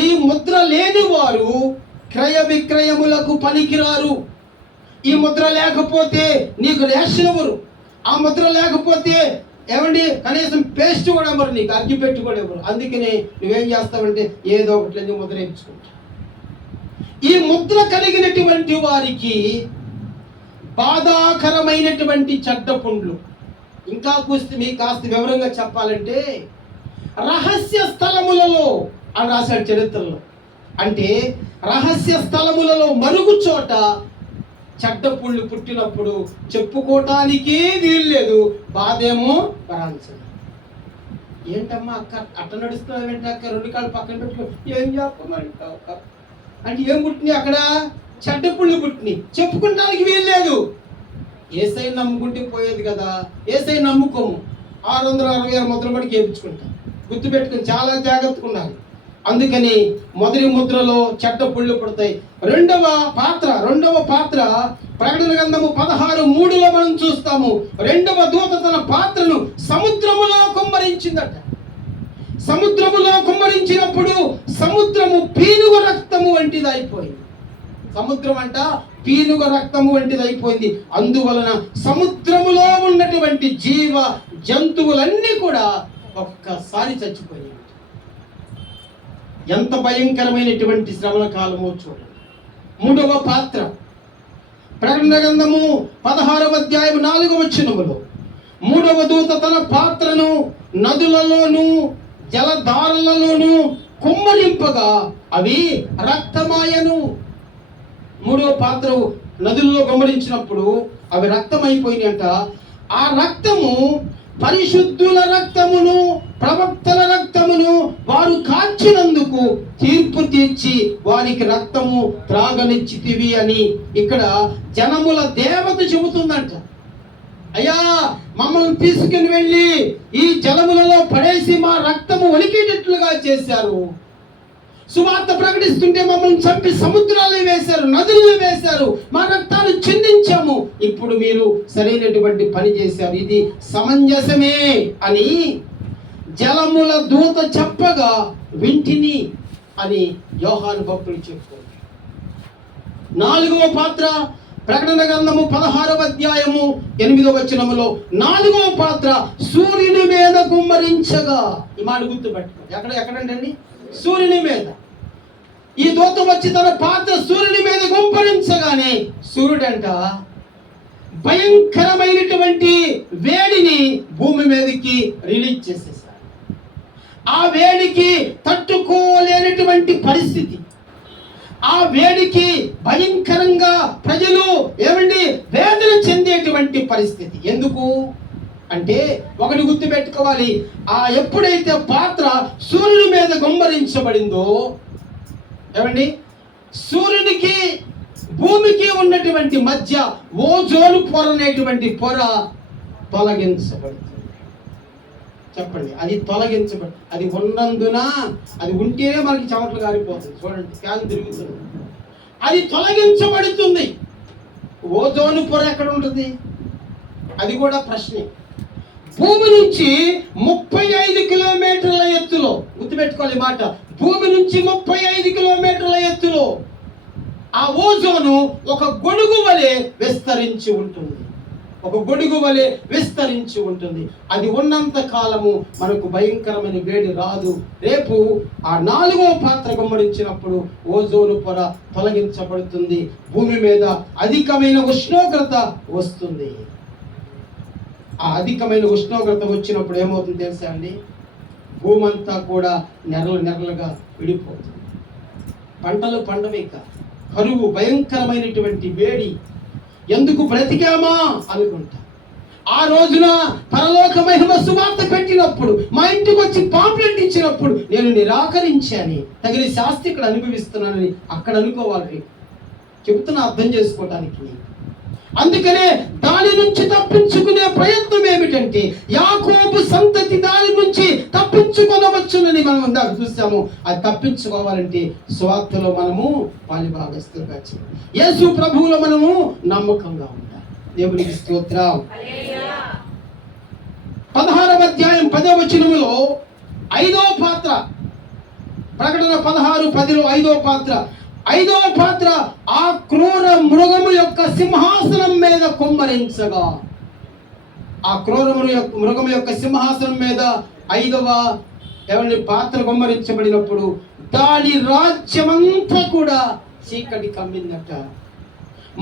ఈ ముద్ర లేని వారు క్రయ విక్రయములకు పనికిరారు. ఈ ముద్ర లేకపోతే నీకు రేషన్ ఎవరు? ఆ ముద్ర లేకపోతే ఏమండి కనీసం పేస్ట్ కూడా ఎవరు, నీకు అగ్గి పెట్టి కూడా ఎవరు. అందుకని నువ్వేం చేస్తావంటే ఏదో ఒకటి ముద్ర వేయించుకుంటావు. ఈ ముద్ర కలిగినటువంటి వారికి బాధాకరమైనటువంటి చెడ్డ పుండ్లు. ఇంకా మీకు కాస్త వివరంగా చెప్పాలంటే, రహస్య స్థలములలో అని రాశాడు చరిత్రలో. అంటే రహస్య స్థలములలో మరుగు చోట చెడ్డ పుండ్లు పుట్టినప్పుడు చెప్పుకోవటానికి వీల్లేదు, బాధేమో భరాంచదు. ఏంటమ్మా అక్క అట్ట నడుస్తున్నావు ఏంటి అక్క, 2 కాళ్ళు పక్కన పెట్టుకో, ఏం చెప్పమంటావు అంటే ఏం పుట్టినాయి అక్కడ? చెడ్డ పుళ్ళు పుట్టినాయి, చెప్పుకుంటానికి వీల్లేదు. ఏసై నమ్ముకుంటే పోయేది కదా, ఏసై నమ్ముకోము. 666 ముద్ర పడికి వేయించుకుంటాం. గుర్తుపెట్టుకుని చాలా జాగ్రత్తగా ఉండాలి. అందుకని మొదటి ముద్రలో చెడ్డ పుళ్ళు పుడతాయి. రెండవ పాత్ర ప్రకటన గ్రంథము 16:3లో మనం చూస్తాము. 2వ దూత తన పాత్రను సముద్రములో కుమ్మరించిందట. సముద్రములో కుమ్మరించినప్పుడు సముద్రము పీనుగ రక్తము వంటిది అయిపోయింది. సముద్రం అంట పీనుగ రక్తము వంటిది అయిపోయింది. అందువలన సముద్రములో ఉన్నటువంటి జీవ జంతువులన్నీ కూడా ఒక్కసారి చచ్చిపోయాయి. ఎంత భయంకరమైనటువంటి శ్రమల కాలమో చూడండి. 3వ పాత్ర ప్రకటన గ్రంథము 16వ అధ్యాయం 4వ వచనములో 3వ దూత తన పాత్రను నదులలోను జలధారలలోను కుమ్మరింపగా అవి రక్తమాయను. మూడవ పాత్ర నదుల్లో కుమ్మరించినప్పుడు అవి రక్తమైపోయినాయంట. ఆ రక్తము పరిశుద్ధుల రక్తమును ప్రవక్తల రక్తమును వారు కాచినందుకు తీర్పు తీర్చి వారికి రక్తము త్రాగనిచ్చితివి అని ఇక్కడ జనముల దేవత చెబుతుందంట. అయ్యా, మమ్మల్ని తీసుకుని వెళ్ళి ఈ జలములలో పడేసి మా రక్తము ఒలికేటట్లుగా చేశారు. సువార్త ప్రకటిస్తుంటే మమ్మల్ని చంపి సముద్రాలు వేశారు, నదులు వేశారు, మా రక్తాలు చిందించాము. ఇప్పుడు మీరు సరైనటువంటి పని చేశారు, ఇది సమంజసమే అని జలముల దూత చెప్పగా వింటిని అని యోహాను భక్తులు చెప్పుకోండి. నాలుగవ పాత్ర ప్రకటన గ్రంథము 16వ అధ్యాయము 8వ వచనములో 4వ పాత్ర సూర్యుని మీద కుమ్మరించగా. ఈ మాట గుర్తుపెట్టుకో. ఎక్కడండి? సూర్యుని మీద. ఈ దూత వచ్చి తన పాత్ర సూర్యుని మీద కుమ్మరించగానే సూర్యుడంట భయంకరమైనటువంటి వేడిని భూమి మీదకి రిలీజ్ చేసేసాడు. ఆ వేడికి తట్టుకోలేనటువంటి పరిస్థితి, ఆ వేడికి భయంకరంగా ప్రజలు వేదన చెందేటువంటి పరిస్థితి. ఎందుకు అంటే ఒకటి గుర్తుపెట్టుకోవాలి, ఎప్పుడైతే పాత్ర సూర్యుని మీద గుమ్మరించబడిందో సూర్యునికి భూమికి ఉన్నటువంటి మధ్య ఓజోను పొర అనేటువంటి పొర తొలగించబడుతుంది. చెప్పండి, అది తొలగించబడి అది ఉన్నందున, అది ఉంటేనే మనకి చెమటలు గారిపోతుంది. చూడండి, ఫ్యాన్ తిరుగుతుంది, అది తొలగించబడుతుంది. ఓజోను పొర ఎక్కడ ఉంటుంది? అది కూడా ప్రశ్నే. భూమి నుంచి 35 కిలోమీటర్ల ఎత్తులో, గుర్తుపెట్టుకోవాలి మాట, భూమి నుంచి 35 కిలోమీటర్ల ఎత్తులో ఆ ఓజోను ఒక గొడుగు వలె విస్తరించి ఉంటుంది. ఒక గొడుగు వలె విస్తరించి ఉంటుంది. అది ఉన్నంత కాలము మనకు భయంకరమైన వేడి రాదు. రేపు ఆ 4వ పాత్ర గుమ్మరించినప్పుడు ఓజోను పొర తొలగించబడుతుంది. భూమి మీద అధికమైన ఉష్ణోగ్రత వస్తుంది. ఆ అధికమైన ఉష్ణోగ్రత వచ్చినప్పుడు ఏమవుతుంది తెలుసా అండి? భూమి అంతా కూడా నెరలుగా విడిపోతుంది. పంటలు పండవేక, కరువు, భయంకరమైనటువంటి వేడి. ఎందుకు బ్రతికామా అనుకుంటా. ఆ రోజున పరలోక మహిమ సువార్త పెట్టినప్పుడు, మా ఇంటికి వచ్చి పాంప్లెట్ ఇచ్చినప్పుడు నేను నిరాకరించాను, తగిన శాస్త్రి ఇక్కడ అనుభవిస్తున్నానని అక్కడ అనుకోవాలి. చెబుతున్నా అర్థం చేసుకోవడానికి. అందుకనే దాని నుంచి తప్పించుకునే ప్రయత్నం ఏమిటంటే యాకోబు సంతతి దాని నుంచి తప్పించుకొనవచ్చునని మనం ఇందాక చూసాము. అది తప్పించుకోవాలంటే స్వార్థలో మనము పాలిభాగస్తులుగా చేయాలి. యేసు ప్రభువులో మనము నమ్మకంగా ఉండాలి. దేవునికి స్తోత్రం. 16వ అధ్యాయం 10వ వచనములో 5వ పాత్ర, ప్రకటన 16:10లో 5వ పాత్ర, 5వ పాత్ర ఆ క్రూర మృగము యొక్క సింహాసనం మీద కుమ్మరించగా, ఆ క్రూర మృగము యొక్క సింహాసనం మీద 5వ పాత్ర కుమ్మరించబడినప్పుడు దాని రాజ్యమంతా కూడా చీకటి కమ్మిందట.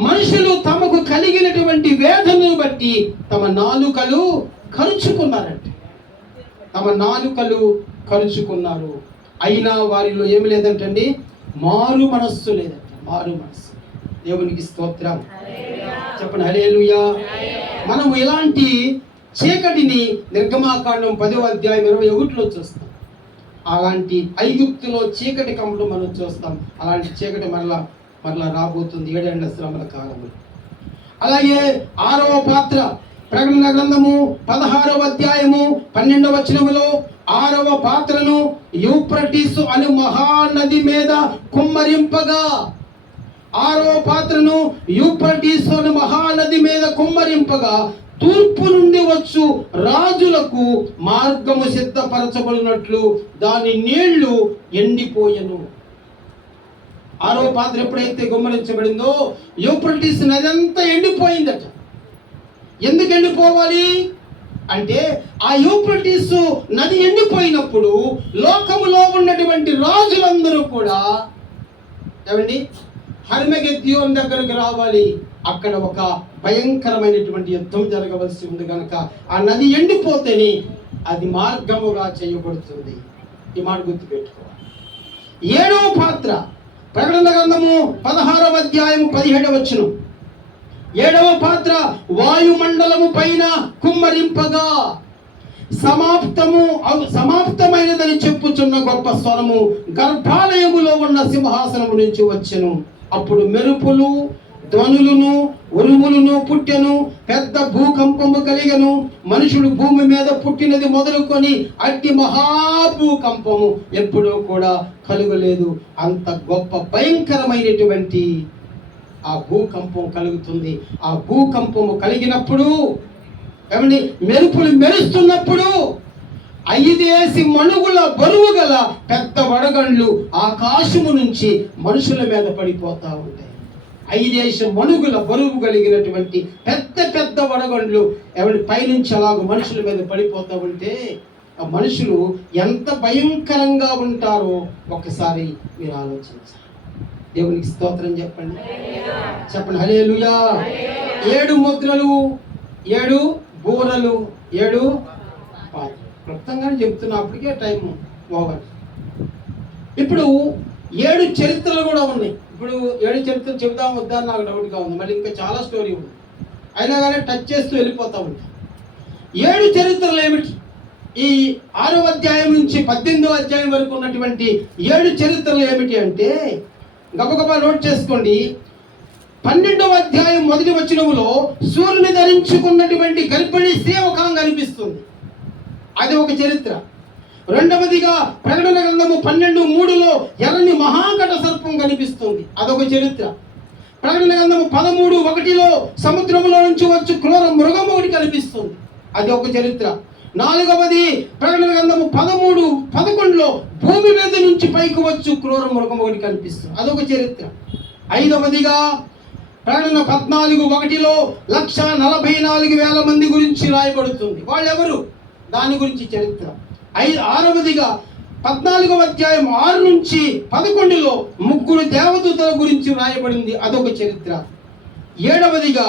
మనుషులు తమకు కలిగినటువంటి వేదనను బట్టి తమ నాలుకలు కరుచుకున్నారంట. తమ నాలుకలు కరుచుకున్నారు. అయినా వారిలో ఏమి లేదంటండి, మారు మనస్సు లేదంట. మారు మనస్సు. దేవునికి స్తోత్రం. చెప్పండి హల్లెలూయా. మనము ఇలాంటి చీకటిని నిర్గమాకాండం 10వ అధ్యాయం 21లో చూస్తాం. అలాంటి ఐగుప్తులో చీకటి కమ్మడం మనం చూస్తాం. అలాంటి చీకటి మరలా రాబోతుంది 7 ఏళ్ల శ్రమల కాలంలో. అలాగే 6వ పాత్ర, ప్రకటన గ్రంథము 16వ అధ్యాయము 12వ వచనములో 6వ పాత్రను యూఫ్రటీసు అను మహానది మీద కుమ్మరింపగా, 6వ పాత్రను యూఫ్రటీసు అను మహానది మీద కుమ్మరింపగా తూర్పు నుండి వచ్చు రాజులకు మార్గము సిద్ధపరచబడినట్లు దాని నీళ్లు ఎండిపోయెను. 6వ పాత్ర ఎప్పుడైతే కుమ్మరించబడిందో యూఫ్రటీసు నది అంతా ఎండిపోయిందట. ఎందుకు ఎండిపోవాలి అంటే ఆ యూఫ్రటీసు నది ఎండిపోయినప్పుడు లోకములో ఉన్నటువంటి రాజులందరూ కూడా హర్మగెద్యోన్ దగ్గరకు రావాలి. అక్కడ ఒక భయంకరమైనటువంటి యుద్ధం జరగవలసి ఉంది కనుక ఆ నది ఎండిపోతేనే అది మార్గముగా చేయబడుతుంది. ఈ మాట గుర్తుపెట్టుకోవాలి. ఏడవ పాత్ర ప్రకటన గ్రంథము 16వ అధ్యాయము 17వ వచనం. ఏడవ పాత్ర వాయుమండలము పైన కుమ్మరింపగా సమాప్తమైనదని చెప్పుచున్న గొప్ప స్వరము గర్భాలయములో ఉన్న సింహాసనము నుంచి వచ్చెను. అప్పుడు మెరుపులు, ధ్వనులను, ఉరుములను పుట్టెను. పెద్ద భూకంపము కలిగెను. మనుషుడు భూమి మీద పుట్టినది మొదలుకొని అట్టి మహాభూకంపము ఎప్పుడూ కూడా కలుగలేదు. అంత గొప్ప భయంకరమైనటువంటి ఆ భూకంపం కలుగుతుంది. ఆ భూకంపము కలిగినప్పుడు ఏమండి, మెరుపులు మెరుస్తున్నప్పుడు 5 మణుగుల బరువు గల పెద్ద వడగండ్లు ఆకాశము నుంచి మనుషుల మీద పడిపోతా ఉంటాయి. 5 మణుగుల బరువు కలిగినటువంటి పెద్ద పెద్ద వడగండ్లు ఎవరి పైనుంచి అలాగ మనుషుల మీద పడిపోతూ ఉంటే ఆ మనుషులు ఎంత భయంకరంగా ఉంటారో ఒకసారి మీరు ఆలోచించాలి. దేవునికి స్తోత్రం చెప్పండి, చెప్పండి హల్లెలూయా. 7 ముద్రలు, 7 బూరలు, 7 పాత్రలు. క్లుప్తంగానే చెప్తున్నప్పటికే టైం ఓవర్. ఇప్పుడు 7 చరిత్రలు కూడా ఉన్నాయి. ఇప్పుడు 7 చరిత్రలు చెబుదాం వద్దా నాకు డౌట్గా ఉంది. మళ్ళీ ఇంకా చాలా స్టోరీ ఉంది, అయినా కానీ టచ్ చేస్తూ వెళ్ళిపోతూ ఉంటాం. 7 చరిత్రలు ఏమిటి? ఈ 6వ అధ్యాయం నుంచి 18వ అధ్యాయం వరకు ఉన్నటువంటి 7 చరిత్రలు ఏమిటి అంటే గబగబా నోట్ చేసుకోండి. 12వ అధ్యాయం 1వ వచనములో సూర్యుని ధరించుకున్నటువంటి గర్భిణీ స్త్రీ ఒక కనిపిస్తుంది, అది ఒక చరిత్ర. రెండవదిగా ప్రకటన గ్రంథము 12:3లో ఎర్రని మహాకట సర్పం కనిపిస్తుంది, అదొక చరిత్ర. ప్రకటన గ్రంథము 13:1లో సముద్రంలో నుంచి వచ్చి క్రూర మృగము ఒకటి కనిపిస్తుంది, అది ఒక చరిత్ర. 4వది ప్రకటన గ్రంథము 13:11లో భూమి మీద నుంచి పైకి వచ్చు క్రూర మృగం ఒకటి కనిపిస్తుంది, అదొక చరిత్ర. 5వదిగా ప్రకటన 14:1లో 1,44,000 మంది గురించి రాయబడుతుంది, వాళ్ళెవరు, దాని గురించి చరిత్ర. 6వదిగా 14వ అధ్యాయం 6 నుంచి 11లో 3 దేవదూతల గురించి రాయబడింది, అదొక చరిత్ర. 7వదిగా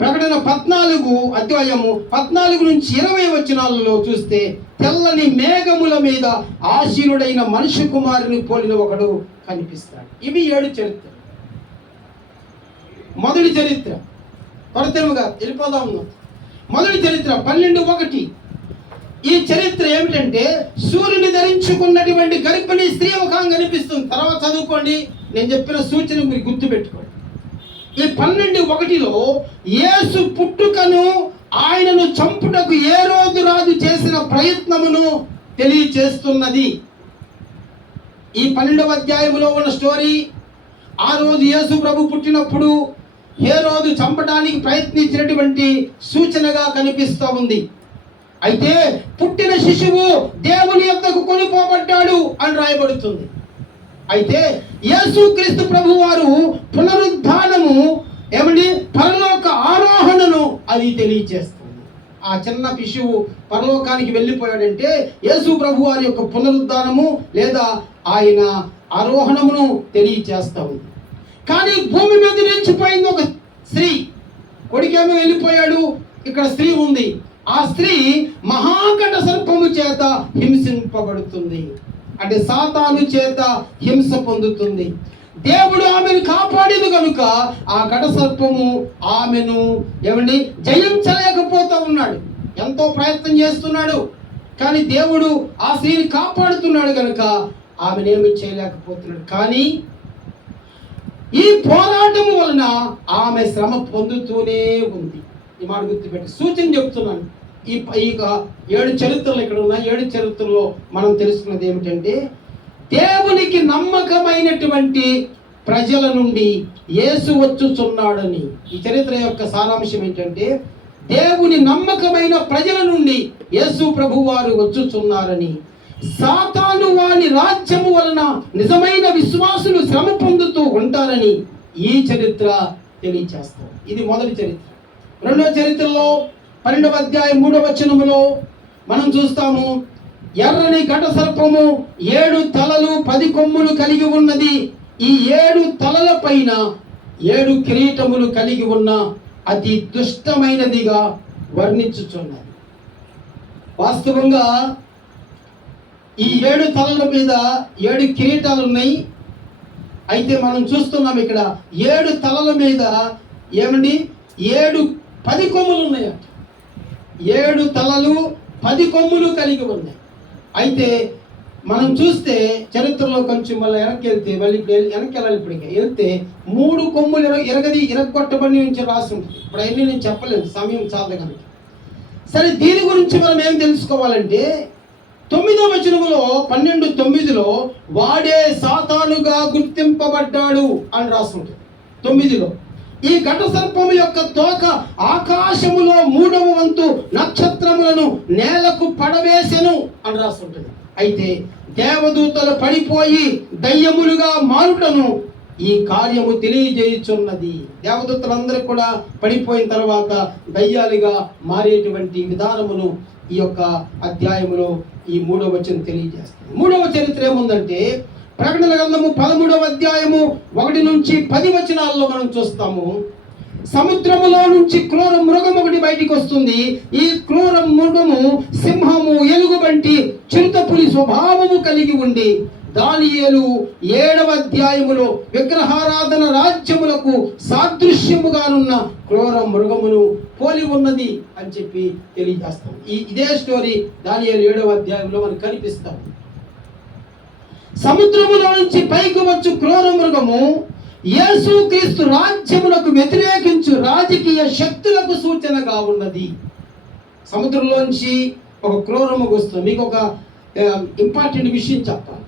ప్రకటన 14 అధ్యాయము 14 నుంచి 20 వచనాలలో చూస్తే తెల్లని మేఘముల మీద ఆశీనుడైన మనుష్య కుమారుని పోలిన ఒకడు కనిపిస్తాడు. ఇవి 7 చరిత్ర. మొదటి చరిత్ర త్వరగా వెళ్ళిపోదాం. మొదటి చరిత్ర 12:1. ఈ చరిత్ర ఏమిటంటే సూర్యుని ధరించుకున్నటువంటి గర్భిణీ స్త్రీ ఒక కనిపిస్తుంది. తర్వాత చదువుకోండి, నేను చెప్పిన సూచన మీరు గుర్తుపెట్టుకోండి. ఈ 12:1లో యేసు పుట్టుకను, ఆయనను చంపుటకు ఏ రోజు రాజు చేసిన ప్రయత్నమును తెలియచేస్తున్నది. ఈ 12వ అధ్యాయంలో ఉన్న స్టోరీ ఆ రోజు యేసు ప్రభు పుట్టినప్పుడు ఏ రోజు చంపడానికి ప్రయత్నించినటువంటి సూచనగా కనిపిస్తూ ఉంది. అయితే పుట్టిన శిశువు దేవుని యొద్దకు కొనిపోబడ్డాడు అని రాయబడుతుంది. అయితే యేసుక్రీస్తు ప్రభు వారు పునరుద్ధానము ఏమండి పరలోక ఆరోహణను అది తెలియచేస్తుంది. ఆ చిన్న శిశువు పరలోకానికి వెళ్ళిపోయాడంటే యేసు ప్రభు వారి యొక్క పునరుద్ధానము లేదా ఆయన ఆరోహణమును తెలియచేస్తా ఉంది. కానీ భూమి మీద నిలిచిపోయింది ఒక స్త్రీ, కొడుకేమో వెళ్ళిపోయాడు, ఇక్కడ స్త్రీ ఉంది. ఆ స్త్రీ మహాకట సర్పము చేత హింసింపబడుతుంది, అంటే సాతాను చేత హింస పొందుతుంది. దేవుడు ఆమెను కాపాడేది కనుక ఆ ఘట సర్పము ఆమెను ఏమండి జయించలేకపోతా ఉన్నాడు. ఎంతో ప్రయత్నం చేస్తున్నాడు, కానీ దేవుడు ఆ స్త్రీని కాపాడుతున్నాడు కనుక ఆమెనేమి చేయలేకపోతున్నాడు. కానీ ఈ పోరాటం వలన ఆమె శ్రమ పొందుతూనే ఉంది. ఈ మాట గుర్తుపెట్టి సూచన చెప్తున్నాను. ఈ 7 చరిత్రలు ఇక్కడ ఉన్న 7 చరిత్రలో మనం తెలుసుకున్నది ఏమిటంటే దేవునికి నమ్మకమైనటువంటి ప్రజల నుండి యేసు వచ్చుచున్నాడని. ఈ చరిత్ర యొక్క సారాంశం ఏంటంటే దేవుని నమ్మకమైన ప్రజల నుండి యేసు ప్రభువారు వచ్చుచున్నారని, సాతాను వాని రాజ్యము వలన నిజమైన విశ్వాసులు శ్రమ పొందుతూ ఉంటారని ఈ చరిత్ర తెలియచేస్తారు. ఇది మొదటి చరిత్ర. రెండవ చరిత్రలో 12వ అధ్యాయం 3వ వచనములో మనం చూస్తాము, ఎర్రని ఘట సర్పము 7 తలలు 10 కొమ్ములు కలిగి ఉన్నది. ఈ 7 తలల పైన 7 కిరీటములు కలిగి ఉన్న అతి దుష్టమైనదిగా వర్ణించుచున్నది. వాస్తవంగా ఈ 7 తలల మీద 7 కిరీటాలు ఉన్నాయి. అయితే మనం చూస్తున్నాం ఇక్కడ 7 తలల మీద ఏమండి 10 కొమ్ములు ఉన్నాయట. 7 తలలు 10 కొమ్ములు కలిగి ఉన్నాయి. అయితే మనం చూస్తే చరిత్రలో కొంచెం మళ్ళీ వెనక్కి వెళ్తే వెనక్కి వెళ్ళాలి. ఇప్పటికే వెళ్తే 3 కొమ్ములు ఇరగొట్టబడి నుంచి రాసి ఉంటుంది. ఇప్పుడు అవన్నీ నేను చెప్పలేను, సమయం చాలదు కనుక. సరే, దీని గురించి మనం ఏం తెలుసుకోవాలంటే 9వ వచనములో 12:9 వాడే సాతానుగా గుర్తింపబడ్డాడు అని రాసి ఉంటుంది. 9లో ఈ ఘట సర్పము యొక్క తోక ఆకాశములో 3వ వంతు నక్షత్రములను నేలకు పడవేసెను అని రాసి ఉంటుంది. అయితే దేవదూతలు పడిపోయి దయ్యములుగా మారుటను ఈ కార్యము తెలియజేయుచున్నది. దేవదూతలందరూ కూడా పడిపోయిన తర్వాత దయ్యాలుగా మారేటువంటి విధానమును ఈ యొక్క అధ్యాయములో ఈ 3వ వచనం తెలియజేస్తుంది. 3వ చరిత్ర ఏముందంటే ప్రకటన గ్రంథము 13వ అధ్యాయము 1 నుంచి 10 వచనాల్లో మనం చూస్తాము. సముద్రములో నుంచి క్రూర మృగం ఒకటి బయటికి వస్తుంది. ఈ క్రూర మృగము సింహము, ఎలుగుబంటి, చిరుతపులి స్వభావము కలిగి ఉండి దానియేలు 7వ అధ్యాయములో విగ్రహారాధన రాజ్యములకు సాదృశ్యముగానున్న క్రూర మృగమును పోలి ఉన్నది అని చెప్పి తెలియజేస్తాం. ఇదే స్టోరీ దానియేలు 7వ అధ్యాయంలో మనకు కనిపిస్తాం. సముద్రములో నుంచి పైకి వచ్చు క్రూర మృగము యేసుక్రీస్తు రాజ్యములకు వ్యతిరేకించు రాజకీయ శక్తులకు సూచనగా ఉన్నది. సముద్రంలోంచి ఒక క్రూరము వస్తుంది. మీకు ఒక ఇంపార్టెంట్ విషయం చెప్పాలి.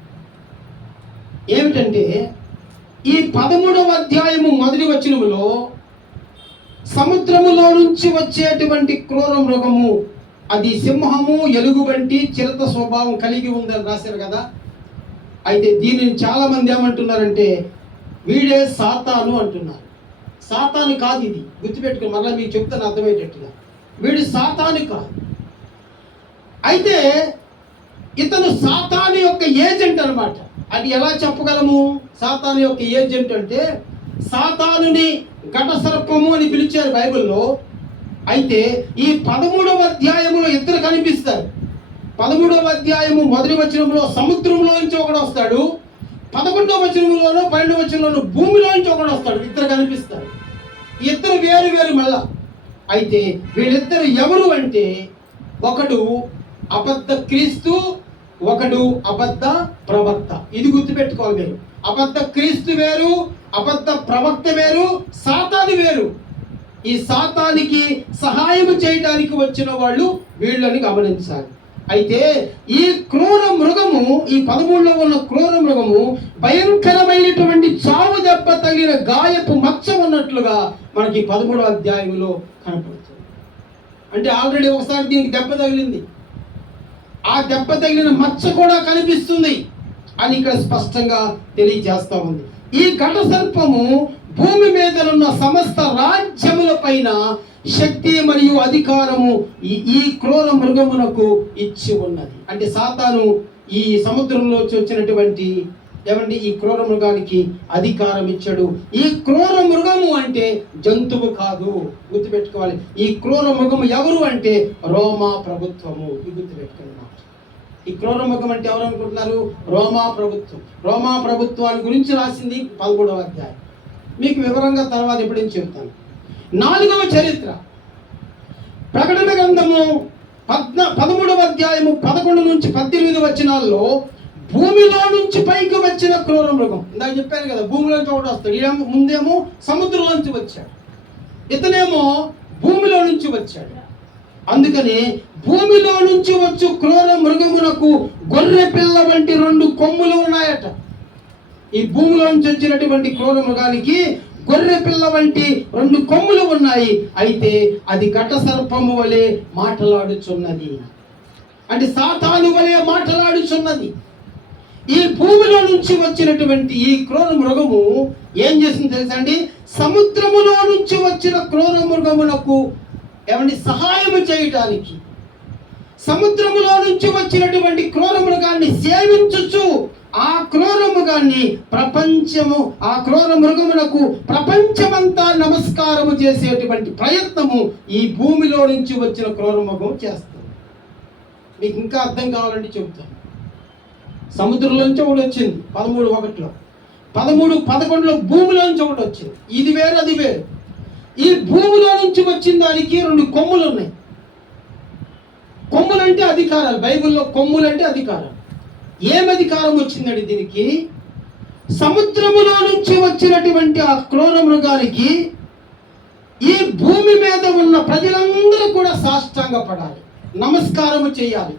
ఏమిటంటే ఈ 13వ అధ్యాయము 1వ వచనములో సముద్రములో నుంచి వచ్చేటువంటి క్రూర మృగము అది సింహము, ఎలుగుబంటి, చిరుత స్వభావం కలిగి ఉందని రాశారు కదా. అయితే దీనిని చాలా మంది ఏమంటున్నారంటే వీడే సాతాను అంటున్నారు. సాతాను కాదు, ఇది గుర్తుపెట్టుకుని మళ్ళీ మీకు చెప్తాను అర్థమయ్యేటట్టుగా. వీడు సాతాను కాదు. అయితే ఇతను సాతాను యొక్క ఏజెంట్ అన్నమాట. అది ఎలా చెప్పగలము? సాతాను యొక్క ఏజెంట్ అంటే సాతానుని ఘట సర్పము అని పిలిచారు బైబిల్లో. అయితే ఈ 13వ అధ్యాయములో ఇద్దరు కనిపిస్తారు. 13వ అధ్యాయము 1వ వచనంలో సముద్రంలో నుంచి ఒకడు వస్తాడు. 11వ వచనంలోనూ 12వ వచనంలోనూ భూమిలో నుంచి ఒకడు వస్తాడు. ఇద్దరు కనిపిస్తారు. ఇద్దరు వేరు వేరు మళ్ళా. అయితే వీళ్ళిద్దరు ఎవరు అంటే ఒకడు అబద్ధ క్రీస్తు, ఒకడు అబద్ధ ప్రవక్త. ఇది గుర్తుపెట్టుకోవాలి మీరు. అబద్ధ క్రీస్తు వేరు, అబద్ధ ప్రవక్త వేరు, సాతాను వేరు. ఈ సాతానికి సహాయం చేయడానికి వచ్చిన వాళ్ళు వీళ్ళని గమనించాలి. అయితే ఈ క్రూర మృగము, ఈ 13లో ఉన్న క్రూర మృగము భయంకరమైనటువంటి చావు దెబ్బ తగిలిన గాయపు మచ్చ ఉన్నట్లుగా మనకి 13వ అధ్యాయంలో కనపడుతుంది. అంటే ఆల్రెడీ ఒకసారి దీనికి దెబ్బ తగిలింది. ఆ దెబ్బ తగిలిన మచ్చ కూడా కనిపిస్తుంది అని ఇక్కడ స్పష్టంగా తెలియజేస్తా ఉంది. ఈ ఘట సర్పము భూమి మీద ఉన్న సమస్త రాజ్యముల పైన శక్తి మరియు అధికారము ఈ క్రూర మృగమునకు ఇచ్చి ఉన్నది. అంటే సాతాను ఈ సముద్రంలో వచ్చినటువంటి ఈ క్రూర మృగానికి అధికారం ఇచ్చాడు. ఈ క్రూర మృగము అంటే జంతువు కాదు, గుర్తుపెట్టుకోవాలి. ఈ క్రూర మృగము ఎవరు అంటే రోమా ప్రభుత్వము. ఇది గుర్తుపెట్టుకోవాలి. ఈ క్రూర మృగం అంటే ఎవరు అనుకుంటున్నారు? రోమా ప్రభుత్వం. రోమా ప్రభుత్వాన్ని గురించి రాసింది 13వ అధ్యాయం. మీకు వివరంగా తర్వాత ఎప్పుడైనా చెప్తాను. 4వ చరిత్ర ప్రకటన గ్రంథము 13వ అధ్యాయము 11 నుంచి 18 వచనాల్లో భూమిలో నుంచి పైకి వచ్చిన క్రూర మృగం. ఇందాక చెప్పాను కదా, భూమిలోంచి ఒకటి వస్తాడు. ముందేమో సముద్రంలోంచి వచ్చాడు, ఇతనేమో భూమిలో నుంచి వచ్చాడు. అందుకని భూమిలో నుంచి వచ్చు క్రూర మృగమునకు గొర్రె పిల్ల వంటి 2 కొమ్ములు ఉన్నాయట. ఈ భూమిలో నుంచి వచ్చినటువంటి క్రూర మృగానికి గొర్రె పిల్ల వంటి 2 కొమ్ములు ఉన్నాయి. అయితే అది ఘట సర్పము వలె మాటలాడుచున్నది. అంటే సాతాను వలె మాటలాడుచున్నది. ఈ భూమిలో నుంచి వచ్చినటువంటి ఈ క్రూర మృగము ఏం చేసింది తెలుసా అండి? సముద్రములో నుంచి వచ్చిన క్రూర మృగమునకు సహాయం చేయటానికి సముద్రములో నుంచి వచ్చినటువంటి క్రూర మృగాన్ని సేవించుచు ఆ క్రూర మృగాన్ని ఆ క్రూర మృగమునకు ప్రపంచమంతా నమస్కారము చేసేటువంటి ప్రయత్నము ఈ భూమిలో నుంచి వచ్చిన క్రూర మృగం చేస్తుంది. మీకు ఇంకా అర్థం కావాలంటే చెబుతాను. సముద్రంలోంచి ఒకటి వచ్చింది 13:1. 13:11 భూమిలోంచి ఒకటి వచ్చింది. ఇది వేరు అది వేరు. ఈ భూమిలో నుంచి వచ్చిన దానికి 2 కొమ్ములు ఉన్నాయి. కొమ్ములంటే అధికారాలు. బైబిల్లో కొమ్ములంటే అధికారం. ఏం అధికారం వచ్చిందండి దీనికి? సముద్రములో నుంచి వచ్చినటువంటి ఆ క్రూర మృగానికి ఈ భూమి మీద ఉన్న ప్రజలందరూ కూడా సాష్టాంగపడాలి, నమస్కారము చేయాలి.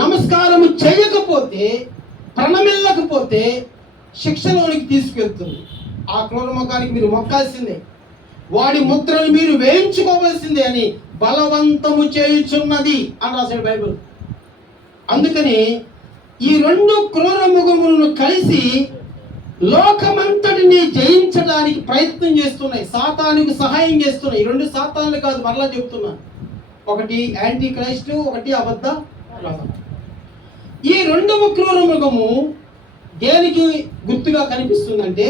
నమస్కారము చేయకపోతే, ప్రణమిల్లకపోతే శిక్షలోనికి తీసుకెళ్తుంది. ఆ క్రూర మృగానికి మీరు మొక్కాల్సిందే, వాడి ముద్రను మీరు వేయించుకోవాల్సిందే అని బలవంతము చేయుచున్నది అని రాశాడు బైబిల్. అందుకని ఈ 2 క్రూర మృగములను కలిసి లోకమంతటిని జయించడానికి ప్రయత్నం చేస్తున్నాయి, సాతానుకు సహాయం చేస్తున్నాయి. ఈ 2 సాతానులు కాదు, మరలా చెప్తున్నాను. ఒకటి యాంటీ క్రైస్ట్, ఒకటి అబద్ధ ప్రవక్త. ఈ 2వ క్రూర మృగము దేనికి గుర్తుగా కనిపిస్తుందంటే,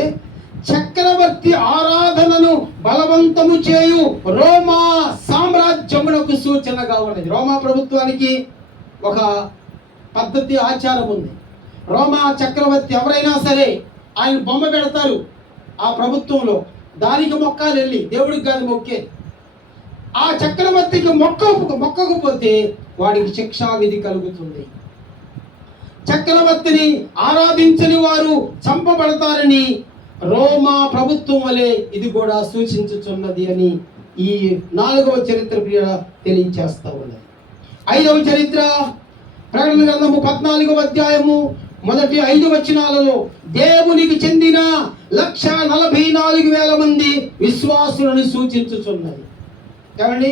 చక్రవర్తి ఆరాధనను బలవంతము చేయు రోమా సామ్రాజ్యమునకు సూచనగా ఉన్నది. రోమా ప్రభుత్వానికి ఒక పద్ధతి, ఆచారం ఉంది. రోమా చక్రవర్తి ఎవరైనా సరే ఆయన బొమ్మ పెడతారు ఆ ప్రభుత్వంలో, దానికి మొక్కాలి వెళ్ళి, దేవుడికి కాదు మొక్కే. ఆ చక్రవర్తికి మొక్కకపోతే వాడికి శిక్షా విధి కలుగుతుంది. చక్రవర్తిని ఆరాధించని వారు చంపబడతారని రోమా ప్రభుత్వం వలె ఇది కూడా సూచించుచున్నది అని ఈ 4వ చరిత్ర తెలియచేస్తా ఉన్నది. 5వ చరిత్ర ప్రకటన గ్రంథము 14వ అధ్యాయము మొదటి 5 వచనాలలో దేవునికి చెందిన 1,44,000 మంది విశ్వాసులను సూచించుచున్నది. ఏమండి,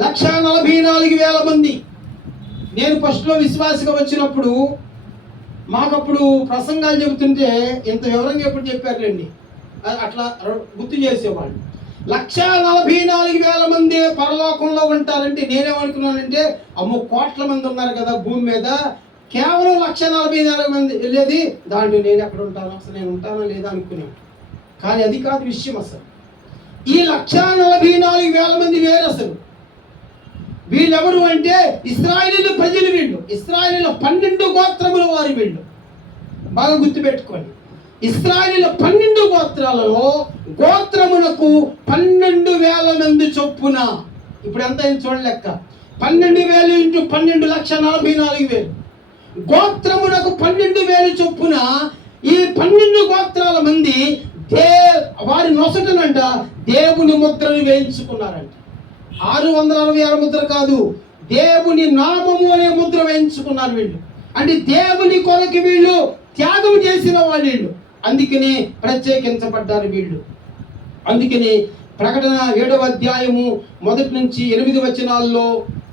1,44,000 మంది. నేను ఫస్ట్లో విశ్వాసగా వచ్చినప్పుడు మాకప్పుడు ప్రసంగాలు చెబుతుంటే ఇంత వివరంగా ఎప్పుడు చెప్పారులేండి, అట్లా గుర్తు చేసేవాళ్ళు. 1,44,000 మంది పరలోకంలో ఉంటారంటే నేనేమనుకున్నానంటే, అమ్మో కోట్ల మంది ఉన్నారు కదా భూమి మీద, కేవలం 1,44,000 మంది వెళ్ళేది, దాంట్లో నేను ఎక్కడ ఉంటాను, అసలు నేను ఉంటానో లేదా అనుకున్నాను. కానీ అది కాదు విషయం. అసలు ఈ 1,44,000 మంది వేరు. అసలు వీళ్ళెవరు అంటే ఇశ్రాయేలు ప్రజలు. వీళ్ళు ఇశ్రాయేలు 12 గోత్రముల వారు. వీళ్ళు బాగా గుర్తుపెట్టుకోండి. ఇశ్రాయేలు 12 గోత్రాలలో గోత్రమునకు 12,000 మంది చొప్పున. ఇప్పుడు ఎంత అయింది చూడండి లెక్క. 12,000 ఇంటూ 12 1,44,000. గోత్రమునకు 12,000 చొప్పున ఈ 12 గోత్రాల మంది వారి నొసటనంట దేవుని ముద్రను వేయించుకున్నారంట. 666 ముద్ర కాదు, దేవుని నామము అనే ముద్ర వేయించుకున్నారు వీళ్ళు. అంటే దేవుని కొరకు వీళ్ళు త్యాగం చేసిన వాళ్ళు. అందుకనే ప్రత్యేకించబడ్డారు వీళ్ళు. అందుకని ప్రకటన 7వ అధ్యాయము 1 నుంచి 8 వచనాల్లో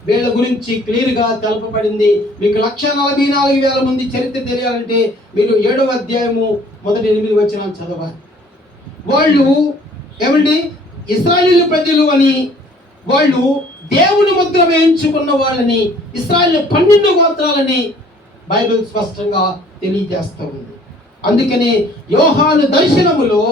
వీళ్ళ గురించి క్లియర్గా తెలపబడింది. మీకు 1,44,000 మంది చరిత్ర తెలియాలంటే మీరు 7వ అధ్యాయము 8 వచనాలు చదవాలి. వాళ్ళు ఏమండి ఇశ్రాయేలు ప్రజలు అని, వాళ్ళు దేవుని ముద్ర వేయించుకున్న వాళ్ళని, ఇశ్రాయేలు 12 గోత్రాలని బైబిల్ స్పష్టంగా తెలియజేస్తూ ఉంది. అందుకని యోహాను దర్శనములో,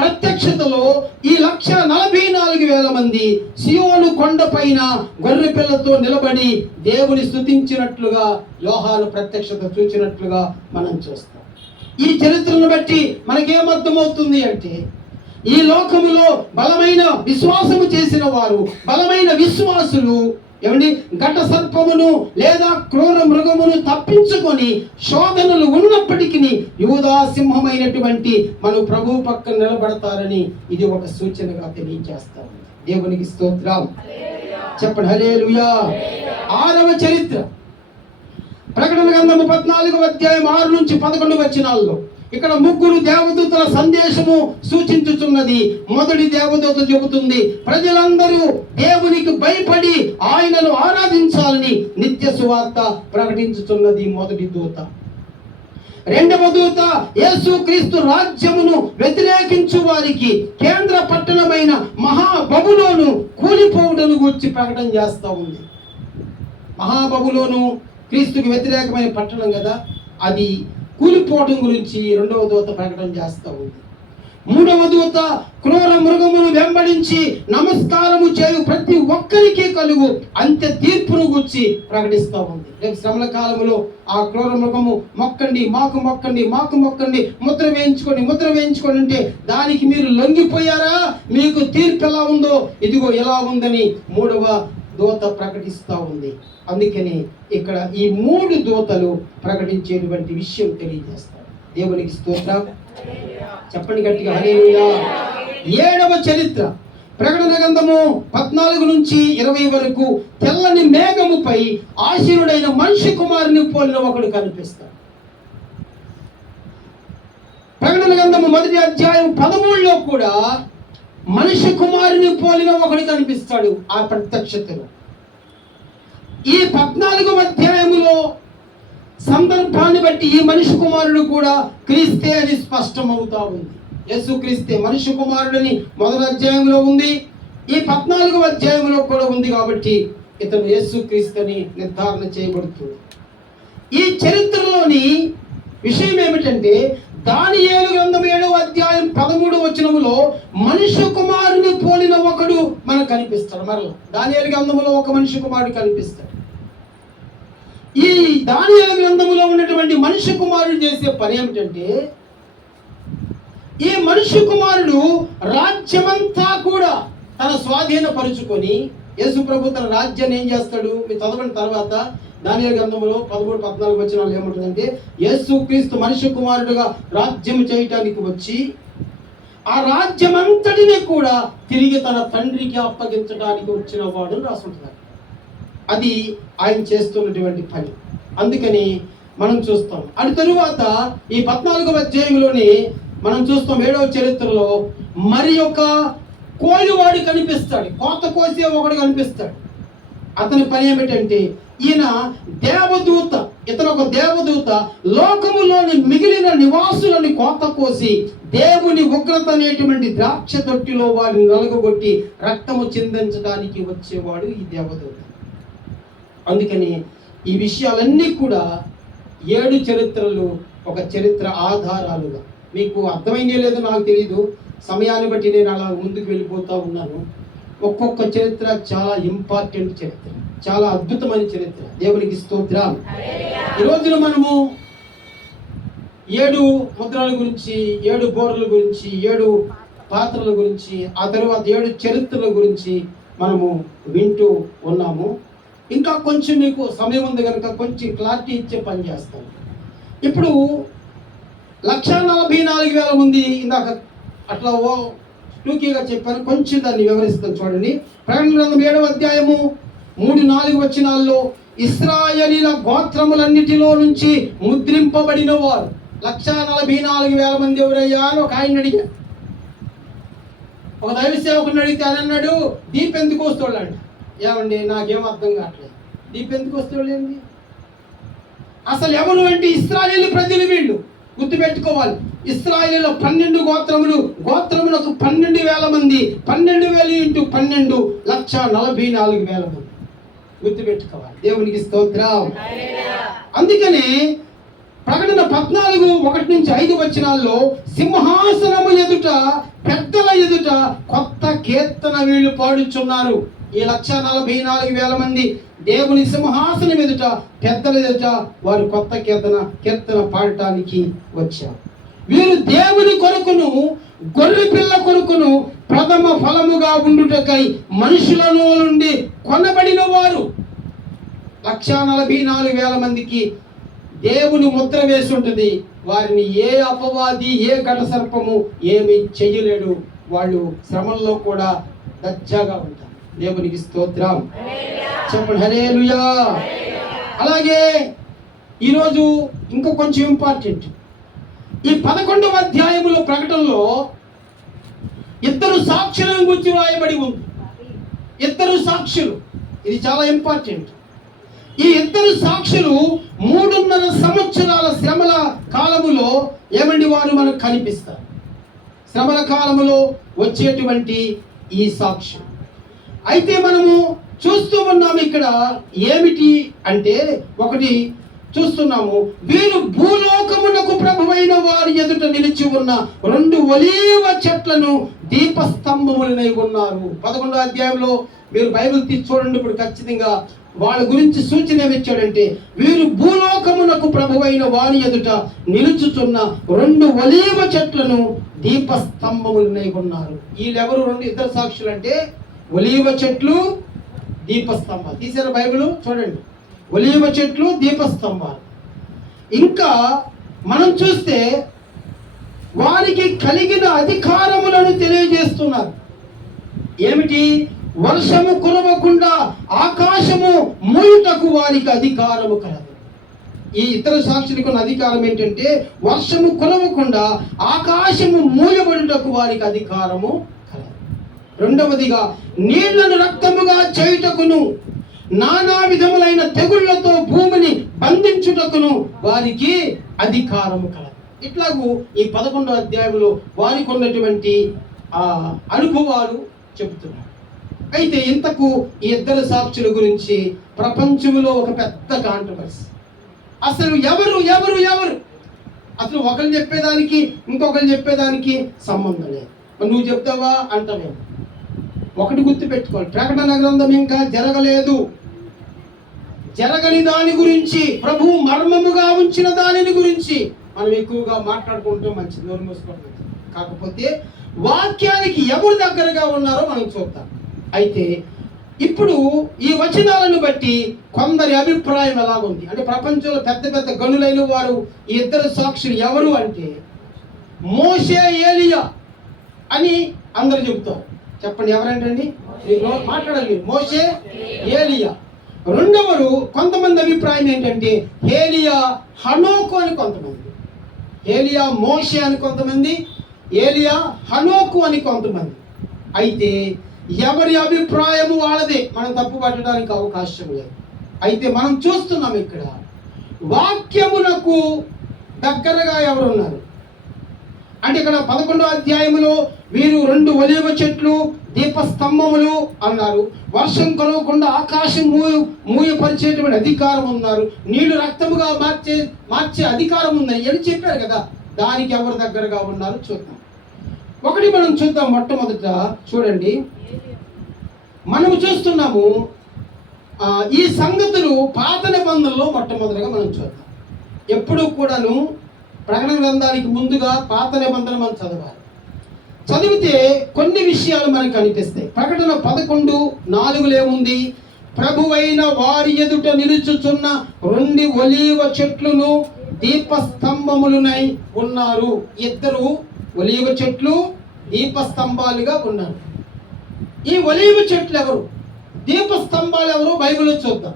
ప్రత్యక్షతలో ఈ 1,44,000 మంది సియోను కొండపైన గొర్రె పిల్లతో నిలబడి దేవుని స్తుతించినట్లుగా యోహాను ప్రత్యక్షత చూచినట్లుగా మనం చూస్తాం. ఈ చరిత్రను బట్టి మనకేమర్థమవుతుంది అంటే, ఈ లోకములో బలమైన విశ్వాసము చేసిన వారు, బలమైన విశ్వాసులు ఏమండి ఘట సర్పమును లేదా క్రూర మృగమును తప్పించుకొని శోధనలు ఉన్నప్పటికీ యూదా సింహమైనటువంటి మన ప్రభు పక్కన నిలబడతారని ఇది ఒక సూచనగా తెలియజేస్తాం. దేవునికి స్తోత్రం చెప్పండి, హల్లెలూయా. 6వ చరిత్ర ప్రకటన గ్రంథము 14వ అధ్యాయం 6 నుంచి 11 వచనాల్లో ఇక్కడ 3 దేవదూతల సందేశము సూచించుచున్నది. మొదటి దేవదూత చెబుతుంది, ప్రజలందరూ దేవునికి భయపడి ఆయనను ఆరాధించాలని నిత్య సువార్త ప్రకటించుచున్నది మొదటి దూత. 2వ దూత యేసుక్రీస్తు రాజ్యమును వ్యతిరేకించు వారికి కేంద్ర పట్టణమైన మహాబబులోను కూలిపోవుటను గురించి ప్రకటన చేస్తూ ఉంది. మహాబబులోను క్రీస్తుకి వ్యతిరేకమైన పట్టణం కదా, అది కూలిపోవడం గురించి 2వ దూత ప్రకటన చేస్తూ ఉంది. 3వ దూత క్రూర మృగమును వెంబడించి నమస్కారము చేయు ప్రతి ఒక్కరికి కలుగు అంత్య తీర్పును గురించి గూర్చి ప్రకటిస్తూ ఉంది. రేపు శ్రమల కాలంలో ఆ క్రూర మృగము మొక్కండి, మాకు మొక్కండి, మాకు మొక్కండి, ముద్ర వేయించుకోండి అంటే దానికి మీరు లొంగిపోయారా, మీకు తీర్పు ఎలా ఉందో ఇదిగో ఎలా ఉందని 3వ దూత ప్రకటిస్తూ ఉంది. అందుకని ఇక్కడ ఈ 3 దూతలు ప్రకటించేటువంటి విషయం తెలియజేస్తారు. దేవునికి స్తోత్రం. చెప్పండి గట్టిగా హల్లెలూయా. 7వ చరిత్ర ప్రకటన గ్రంథము 14 నుంచి 20 వరకు తెల్లని మేఘముపై ఆశీనుడైన మనిషి కుమారుని పోలిన ఒకడు కనిపిస్తాడు. ప్రకటన గ్రంథము 1వ అధ్యాయం 13లో కూడా మనిషి కుమారుని పోలిన ఒకడు కనిపిస్తాడు ఆ ప్రత్యక్షతలో. ఈ 14వ అధ్యాయములో సందర్భాన్ని బట్టి ఈ మనిషి కుమారుడు కూడా క్రీస్తే అని స్పష్టమవుతా ఉంది. యేసు క్రీస్తే మనిషి కుమారుడని 1వ అధ్యాయంలో ఉంది, ఈ 14వ అధ్యాయంలో కూడా ఉంది. కాబట్టి ఇతను యేసు క్రీస్తుని నిర్ధారణ చేయబడుతుంది. ఈ చరిత్రలోని విషయం ఏమిటంటే దానియేలు గ్రంథం 7వ అధ్యాయం 13వ వచనములో మనిషి కుమారుని పోలిన ఒకడు మనకు కనిపిస్తాడు. మరలా దానియేలు గ్రంథములో ఒక మనిషి కుమారుడు కనిపిస్తాడు. ఈ దానియేలు గ్రంథములో ఉన్నటువంటి మనిషి కుమారుడు చేసే పని ఏమిటంటే ఈ మనిషి కుమారుడు రాజ్యమంతా కూడా తన స్వాధీనపరుచుకొని యేసు ప్రభు తన రాజ్యాన్ని ఏం చేస్తాడు? మీరు చదవండి తర్వాత దానియేలు గ్రంథంలో 13-14 వచనాలు ఏముంటుందంటే యేసు క్రీస్తు మనిషి కుమారుడుగా రాజ్యం చేయటానికి వచ్చి ఆ రాజ్యమంతటిని కూడా తిరిగి తన తండ్రికి అప్పగించడానికి వచ్చిన వాడు రాసుంటున్నాడు. అది ఆయన చేస్తున్నటువంటి పని. అందుకని మనం చూస్తాం. అటు తరువాత ఈ 14వ అధ్యాయంలోని మనం చూస్తాం 7వ చరిత్రలో మరి ఒక కోలివాడు కనిపిస్తాడు, కోత కోసే ఒకడు కనిపిస్తాడు. అతని పని ఏమిటంటే ఈయన దేవదూత, ఇతను ఒక దేవదూత లోకములోని మిగిలిన నివాసులని కోత కోసి దేవుని ఉగ్రత అనేటువంటి ద్రాక్ష తొట్టిలో వారిని నలుగగొట్టి రక్తము చిందించడానికి వచ్చేవాడు ఈ దేవదూత. అందుకని ఈ విషయాలన్నీ కూడా 7 చరిత్రలు ఒక చరిత్ర ఆధారాలుగా మీకు అర్థమైందే లేదో నాకు తెలీదు. సమయాన్ని బట్టి నేను అలా ముందుకు వెళ్ళిపోతూ ఉన్నాను. ఒక్కొక్క చరిత్ర చాలా ఇంపార్టెంట్ చరిత్ర, చాలా అద్భుతమైన చరిత్ర. దేవునికి స్తోత్రం. ఈ రోజున మనము 7 ముద్రల గురించి, 7 బోర్ల గురించి, 7 పాత్రల గురించి, ఆ తర్వాత 7 చరిత్రల గురించి మనము వింటూ ఉన్నాము. ఇంకా కొంచెం మీకు సమయం ఉంది కనుక కొంచెం క్లారిటీ ఇచ్చే పని చేస్తాను. ఇప్పుడు 1,44,000 మంది ఇందాక అట్లా టూకీగా చెప్పాను, కొంచెం దాన్ని వివరిస్తాను చూడండి. ప్రకటన గ్రంథం 7వ అధ్యాయము 3-4 వచనాల్లో ఇశ్రాయేలీల గోత్రములన్నిటిలో నుంచి ముద్రింపబడిన వారు 1,44,000 మంది ఎవరయ్యా అని ఒక ఆయన అడిగారు. ఒక దైవ సేవకుని అడిగితే అని అన్నాడు దీపెంతుకోస్తోళ్ళు అంట. ఏమండి నాకేం అర్థం కావట్లేదు, దీపెంతుకోస్తోళ్ళు ఏంటి? అసలు ఎవరు అంటే ఇశ్రాయేలు ప్రజలు. వీళ్ళు గుర్తుపెట్టుకోవాలి, ఇశ్రాయేలులో 12 గోత్రములు, గోత్రములకు 12,000 మంది, 12,000 × 12 1,44,000 మంది. గుర్తుపెట్టుకోవాలి. దేవునికి స్తోత్రం. అందుకనే ప్రకటన 14:1-5 వచనాల్లో సింహాసనము ఎదుట పెద్దల ఎదుట కొత్త కీర్తన వీళ్ళు పాడుచున్నారు. ఈ 1,44,000 మంది దేవుని సింహాసనం ఎదుట పెద్దల ఎదుట వారు కొత్త కీర్తన పాడటానికి వచ్చారు. వీరు దేవుని కొరకును గొర్రె పిల్ల కొరకును ప్రథమ ఫలముగా ఉండుటకై మనుషులలో నుండి కొనబడిన వారు. 1,44,000 మందికి దేవుని ముద్ర వేసి ఉంటుంది. వారిని ఏ అపవాది, ఏ ఘట సర్పము ఏమి చెయ్యలేడు. వాళ్ళు శ్రమల్లో కూడా దజ్జాగా ఉంటారు. దేవునికి స్తోత్రం. చెప్పండి హల్లెలూయా. అలాగే ఈరోజు ఇంకో కొంచెం ఇంపార్టెంట్, ఈ 11వ అధ్యాయములో ప్రకటనలో 2 సాక్షులను గురించి రాయబడి ఉంది. 2 సాక్షులు, ఇది చాలా ఇంపార్టెంట్. ఈ 2 సాక్షులు 3.5 సంవత్సరాల శ్రమల కాలములో ఏమండి వారు మనకు కనిపిస్తారు. శ్రమల కాలములో వచ్చేటువంటి ఈ సాక్షులు. అయితే మనము చూస్తూ ఉన్నాము ఇక్కడ ఏమిటి అంటే, ఒకటి చూస్తున్నాము, వీరు భూలోకమునకు ప్రభువైన వారి ఎదుట నిలిచి ఉన్న 2 ఒలీవ చెట్లను దీపస్తంభములనై ఉన్నారు. 11వ అధ్యాయంలో మీరు బైబిల్ తీసి చూడండి. ఇప్పుడు ఖచ్చితంగా వాళ్ళ గురించి సూచన ఏమిచ్చాడంటే, వీరు భూలోకమునకు ప్రభువైన వారి ఎదుట నిలుచుచున్న 2 ఒలీవ చెట్లను దీపస్తంభములై ఉన్నారు. వీళ్ళెవరు? 2 ఇద్దరు సాక్షులు. అంటే ఒలీవ చెట్లు, దీపస్తంభాలు. తీసారా బైబిల్? చూడండి, ఒలీవ చెట్లు, దీపస్తంభాలు. ఇంకా మనం చూస్తే వారికి కలిగిన అధికారములను తెలియజేస్తున్నారు. ఏమిటి? వర్షము కురవకుండా ఆకాశము మూయుటకు వారికి అధికారము కలదు. ఈ ఇతర సాక్షులకు ఉన్న అధికారం ఏంటంటే, వర్షము కురవకుండా ఆకాశము మూయబడుటకు వారికి అధికారము కలదు. రెండవదిగా, నీళ్లను రక్తముగా చేయుటకును నానా విధములైన తెగుళ్లతో భూమిని బంధించుటకును వారికి అధికారము కలదు. ఇట్లాగూ ఈ 11వ అధ్యాయంలో వారికి ఉన్నటువంటి అనుభవాలు చెబుతున్నారు. అయితే ఇంతకు ఈ ఇద్దరు సాక్షుల గురించి ప్రపంచంలో ఒక పెద్ద కాంట్రవర్సీ. అసలు ఎవరు ఎవరు ఎవరు అసలు ఒకరు చెప్పేదానికి ఇంకొకరు చెప్పేదానికి సంబంధం లేదు. నువ్వు చెప్తావా అంటావేమో. ఒకటి గుర్తు పెట్టుకోవాలి, ప్రకటన గ్రంథం ఇంకా జరగలేదు. జరగని దాని గురించి, ప్రభువు మర్మముగా ఉంచిన దానిని గురించి మనం ఎక్కువగా మాట్లాడుకుంటాం. మంచిది, నోరు మూసుకోవడం. కాకపోతే వాక్యానికి ఎవరు దగ్గరగా ఉన్నారో మనం చూద్దాం. అయితే ఇప్పుడు ఈ వచనాలను బట్టి కొందరి అభిప్రాయం ఎలాగుంది అంటే, ప్రపంచంలో పెద్ద పెద్ద గనులైన వారు ఈ ఇద్దరు సాక్షులు ఎవరు అంటే, మోషే, ఏలియా అని అందరు చెబుతారు. చెప్పండి ఎవరంటండి? మాట్లాడాలి. మోషే, ఏలియా. రెండవరు కొంతమంది అభిప్రాయం ఏంటంటే, ఏలియా, హనోకు అని కొంతమంది. ఏలియా, మోషే అని కొంతమంది, ఏలియా, హనోకు అని కొంతమంది. అయితే ఎవరి అభిప్రాయము వాళ్ళదే, మనం తప్పు పట్టడానికి అవకాశం లేదు. అయితే మనం చూస్తున్నాం ఇక్కడ వాక్యమునకు దగ్గరగా ఎవరున్నారు అంటే, ఇక్కడ 11వ అధ్యాయములో వీరు 2 ఒలీవ చెట్లు, దీపస్తంభములు అన్నారు. వర్షం కురవకుండా ఆకాశం మూయపరిచేటువంటి అధికారం ఉన్నారు. నీళ్లు రక్తముగా మార్చే అధికారం ఉందని అని చెప్పారు కదా. దానికి ఎవరు దగ్గరగా ఉన్నారు చూద్దాం. ఒకటి మనం చూద్దాం. మొట్టమొదట చూడండి, మనము చూస్తున్నాము ఈ సంగతులు పాత నిబంధనలో మొట్టమొదటిగా మనం చూద్దాం. ఎప్పుడూ కూడాను ప్రకటన గ్రంథానికి ముందుగా పాత నిబంధన మనం చదవాలి. చదివితే కొన్ని విషయాలు మనకు కనిపిస్తాయి. ప్రకటన 11:4 ఏముంది? ప్రభువైన వారి ఎదుట నిలుచుచున్న 2 ఒలీవ చెట్లును దీపస్తంభములునై ఉన్నారు. ఇద్దరు ఒలీవ చెట్లు దీపస్తంభాలుగా ఉన్నారు. ఈ ఒలీవ చెట్లు ఎవరు, దీపస్తంభాలు ఎవరు? బైబిల్లో చూద్దాం.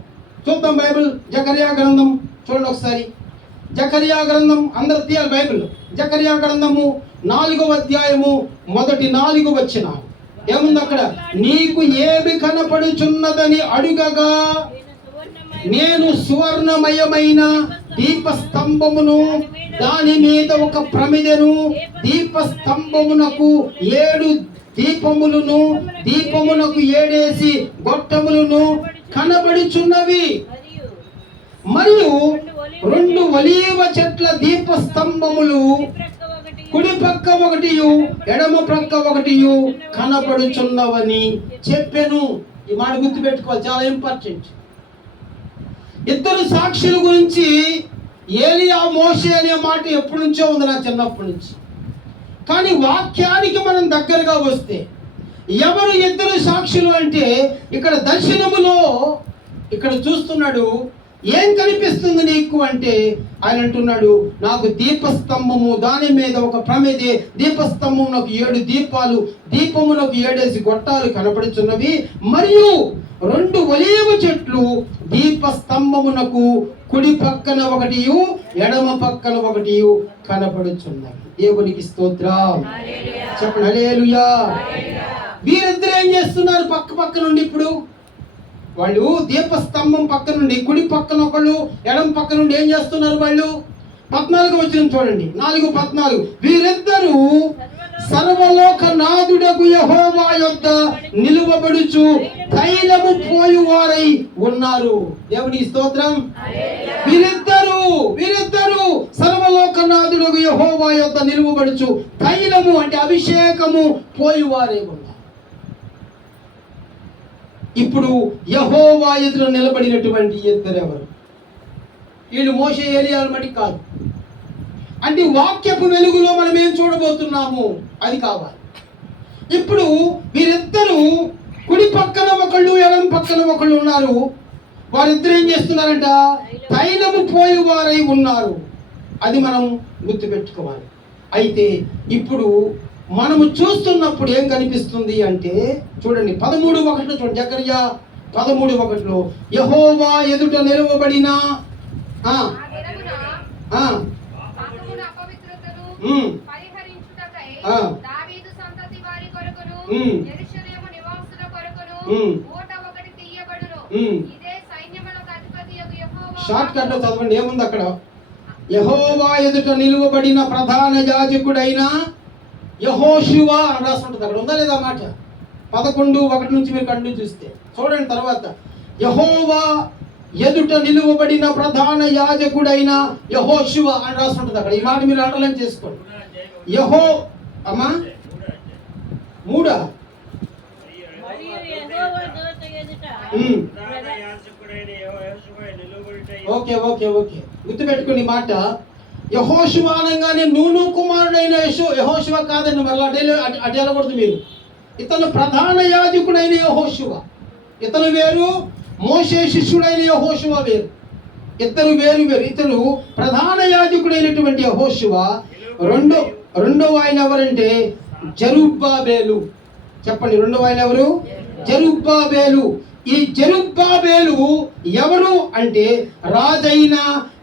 బైబిల్ జకర్యా గ్రంథం చూడండి ఒకసారి. జకర్యా గ్రంథం అందరు తీయాలి. బైబిల్ జకర్యా గ్రంథము 4వ అధ్యాయము మొదటి 4 వచనాలు ఏముంది అక్కడ? నీకు ఏమి కనపడుచున్నదని అడుగగా, నేను సువర్ణమయమైన దీపస్తంభమును, దాని మీద ఒక ప్రమిదెను, దీపస్తంభమునకు 7 దీపములను, దీపమునకు 7 గొట్టములను కనబడుచున్నవి. మరియు 2 ఒలీవ చెట్ల దీపస్తంభములు కుడి పక్క ఒకటియు ఎడమ ప్రక్క ఒకటియు కనబడుచున్నవని చెప్పెను. ఈ మాట గుర్తు పెట్టుకోవాలి, చాలా ఇంపార్టెంట్. ఇద్దరు సాక్షుల గురించి ఏలియా, మోషే అనే మాట ఎప్పటి నుంచో ఉంది నా చిన్నప్పటి నుంచి. కానీ వాక్యానికి మనం దగ్గరగా వస్తే ఎవరు ఇద్దరు సాక్షులు అంటే, ఇక్కడ దర్శనములో ఇక్కడ చూస్తున్నాడు. ఏం కనిపిస్తుంది నీకు అంటే, ఆయన అంటున్నాడు, నాకు దీపస్తంభము, దాని మీద ఒక ప్రమిది, దీపస్తంభమునకు 7 దీపాలు, దీపమునకు 7 గొట్టాలు కనపడుచున్నవి. మరియు 2 ఒలీవ చెట్లు దీపస్తంభమునకు కుడి పక్కన ఒకటియు ఎడమ పక్కన ఒకటియు కనపడుచున్నవి. దేవునికి స్తోత్రం. చెప్పండి హల్లెలూయా. వీరిద్దరు ఏం చేస్తున్నారు? పక్క నుండి ఇప్పుడు వాళ్ళు దీపస్తంభం పక్క నుండి కుడి పక్కన ఒకళ్ళు, ఎడమ పక్క నుండి ఏం చేస్తున్నారు వాళ్ళు? 14వ వచనం చూడండి. 4:14 వీరిద్దరూ సర్వలోక నాథుడగు యెహోవా యొద్ద నిలువబడుచు తైలము పోయువారై ఉన్నారు. దేవునికి స్తోత్రం. వీరిద్దరూ సర్వలోక నాథుడగు యెహోవా యొద్ద నిలువబడుచు తైలము అంటే అభిషేకము పోయువారై ఉన్నారు. ఇప్పుడు యెహోవా ఎదుట నిలబడినటువంటి ఇద్దరు ఎవరు? వీళ్ళు మోషే ఏలియాల మటి కాదు. అంటే వాక్యపు వెలుగులో మనం ఏం చూడబోతున్నాము అది కావాలి. ఇప్పుడు వీరిద్దరూ కుడి పక్కన ఒకళ్ళు, ఎడం పక్కన ఒకళ్ళు ఉన్నారు. వారిద్దరు ఏం చేస్తున్నారంట? తైలము పోయి వారై ఉన్నారు. అది మనం గుర్తుపెట్టుకోవాలి. అయితే ఇప్పుడు మనము చూస్తున్నప్పుడు ఏం కనిపిస్తుంది అంటే, చూడండి 13:1 చూడండి. జకర్యా 13:1 యెహోవా ఎదుట నిలవబడిన షార్ట్ కట్ లో చదవండి, ఏముంది అక్కడ? యెహోవా ఎదుట నిలువబడిన ప్రధాన యాజకుడైన యెహోషువ అని రాస్తుంటుంది. అక్కడ ఉందా లేదా మాట? 11:1 నుంచి మీరు కంటిన్యూ చూస్తే చూడండి. తర్వాత యెహోవా ఎదుట నిలువబడిన ప్రధాన యాజకుడైన యెహోషువ అని రాస్తుంటుంది అక్కడ. ఈ మాట మీరు అండర్లైన్ చేసుకోండి. యెహో అమ్మా 3 ఓకే ఓకే ఓకే గుర్తుపెట్టుకోండి ఈ మాట. యెహోషువ అనగానే నూను కుమారుడైన యెహోషువ కాదండి, మళ్ళీ అటు వెళ్ళకూడదు మీరు. ఇతను ప్రధాన యాజకుడైన యెహోషువ. ఇతను వేరు, మోషే శిష్యుడైన యెహోషువ వేరు. ఇద్దరు వేరు వేరు. ఇతను ప్రధాన యాజకుడైనటువంటి యెహోషువ. రెండో ఆయన ఎవరంటే జెరుబ్బాబెలు. చెప్పండి, రెండో ఆయన ఎవరు? జెరుబ్బాబెలు. ఈ జెరుబ్బాబెలు ఎవరు అంటే రాజైన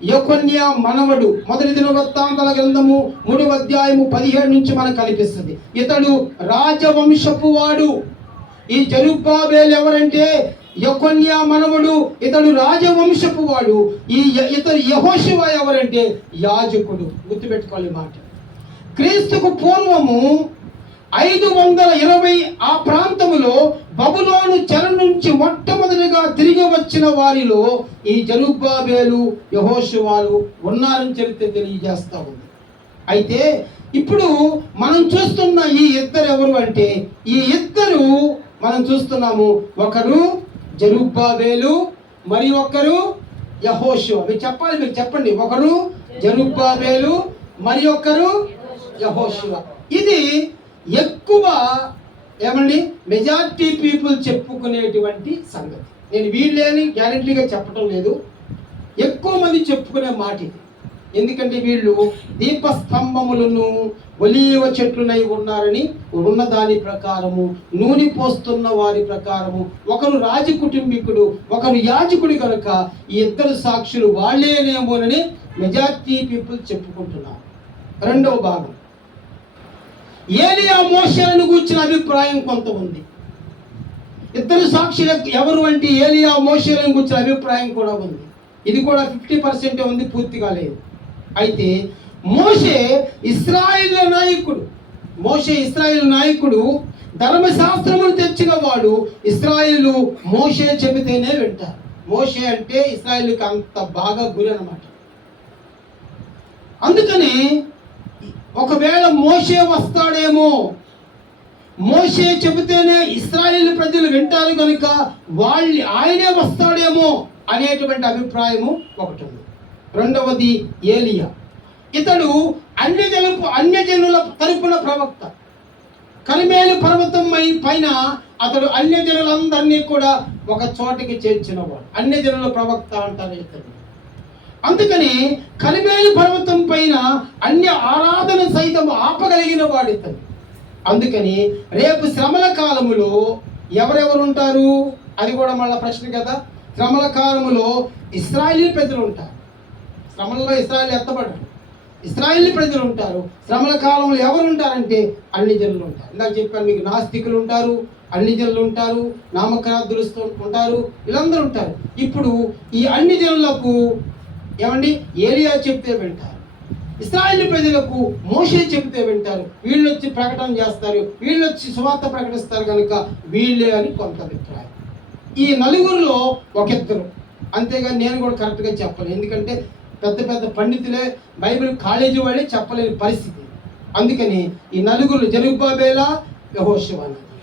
యెకొన్య మనవడు. మొదటి దినవృత్తాంతాల గ్రంథము 3:17 నుంచి మనకు కనిపిస్తుంది. ఇతడు రాజవంశపు వాడు. ఈ జెరుబ్బాబెలు ఎవరంటే యెకొన్య మనవడు. ఇతడు రాజవంశపు వాడు. ఇతడు యెహోషువ ఎవరంటే యాజకుడు. గుర్తుపెట్టుకోవాలి మాట. క్రీస్తుకు పూర్వము 520 ఆ ప్రాంతములో బబులోను చెర నుంచి మొట్టమొదటిగా తిరిగి వచ్చిన వారిలో ఈ జెరుబ్బాబెలు, యెహోషువలు ఉన్నారని చరిత్ర తెలియజేస్తా ఉంది. అయితే ఇప్పుడు మనం చూస్తున్న ఈ ఇద్దరు ఎవరు అంటే, ఈ ఇద్దరు మనం చూస్తున్నాము. ఒకరు జెరుబ్బాబెలు, మరి ఒకరు యెహోషువ. మీరు చెప్పాలి, మీరు చెప్పండి. ఒకరు జెరుబ్బాబెలు, మరి ఒకరు యెహోషువ. ఇది ఎక్కువ ఏమండి మెజారిటీ పీపుల్ చెప్పుకునేటువంటి సంగతి. నేను వీళ్ళని గ్యారెంటీగా చెప్పడం లేదు, ఎక్కువ మంది చెప్పుకునే మాట ఇది. ఎందుకంటే వీళ్ళు దీపస్తంభములను ఒలీవ చెట్లునై ఉన్నారని ఉన్న దాని ప్రకారము, నూనె పోస్తున్న వారి ప్రకారము, ఒకరు రాజ కుటుంబీకుడు, ఒకరు యాజకుడు కనుక ఈ ఇద్దరు సాక్షులు వాళ్ళేనేమోనని మెజారిటీ పీపుల్ చెప్పుకుంటున్నారు. రెండవ భాగం ఏలియా మోషేలను గూర్చిన అభిప్రాయం కొంత ఉంది. ఇద్దరు సాక్షులు ఎవరు అంటే ఏలియా మోషేలను గూర్చిన అభిప్రాయం కూడా ఉంది. ఇది కూడా 50% ఉంది, పూర్తిగా లేదు. అయితే మోషే ఇశ్రాయేలు నాయకుడు. మోషే ఇశ్రాయేలు నాయకుడు, ధర్మశాస్త్రమును తెచ్చిన వాడు. ఇశ్రాయేలు మోషే చెబితేనే వింటారు. మోషే అంటే ఇశ్రాయేలుకి అంత బాగా గురి అన్నమాట. అందుకని ఒకవేళ మోషే వస్తాడేమో, మోషే చెబితేనే ఇశ్రాయేలు ప్రజలు వింటారు కనుక ఆయనే వస్తాడేమో అనేటువంటి అభిప్రాయము ఒకటి ఉంది. రెండవది ఏలియా. ఇతడు అన్యజనుల తరపున ప్రవక్త. కర్మెలు పర్వతం పైన అతడు అన్యజనులందరినీ కూడా ఒక చోటికి చేర్చినవాడు. అన్యజనుల ప్రవక్త అంటారు ఇతడు. అందుకని కర్మెలు పర్వతం పైన అన్య ఆరాధన సైతం ఆపగలిగిన వాడు ఇతడు. అందుకని రేపు శ్రమల కాలములో ఎవరెవరు ఉంటారు అది కూడా మళ్ళీ ప్రశ్న కదా. శ్రమల కాలములో ఇశ్రాయేలీ ప్రజలు ఉంటారు. శ్రమలలో ఇశ్రాయేలు ఎత్తబడరు, ఇశ్రాయేలీ ప్రజలు ఉంటారు. శ్రమల కాలంలో ఎవరు ఉంటారంటే అన్ని జనులు ఉంటారు. ఇందాక చెప్పాను మీకు, నాస్తికులు ఉంటారు, అన్ని జనులు ఉంటారు, నామకార్థులు ఉంటారు, వీళ్ళందరూ ఉంటారు. ఇప్పుడు ఈ అన్ని జనులకు ఏమండి ఏలియా చెప్తే వింటారు, ఇశ్రాయేలు ప్రజలకు మోషే చెబితే వింటారు. వీళ్ళు వచ్చి ప్రకటన చేస్తారు, వీళ్ళు వచ్చి సువార్త ప్రకటిస్తారు కనుక వీళ్ళే అని కొంత అభిప్రాయం. ఈ నలుగురిలో ఒకిద్దరు, అంతేగాని నేను కూడా కరెక్ట్గా చెప్పలేను. ఎందుకంటే పెద్ద పెద్ద పండితులే, బైబిల్ కాలేజీ వాళ్ళే చెప్పలేని పరిస్థితి. అందుకని ఈ నలుగురు జెరుబ్బాబెల, యెహోషువ.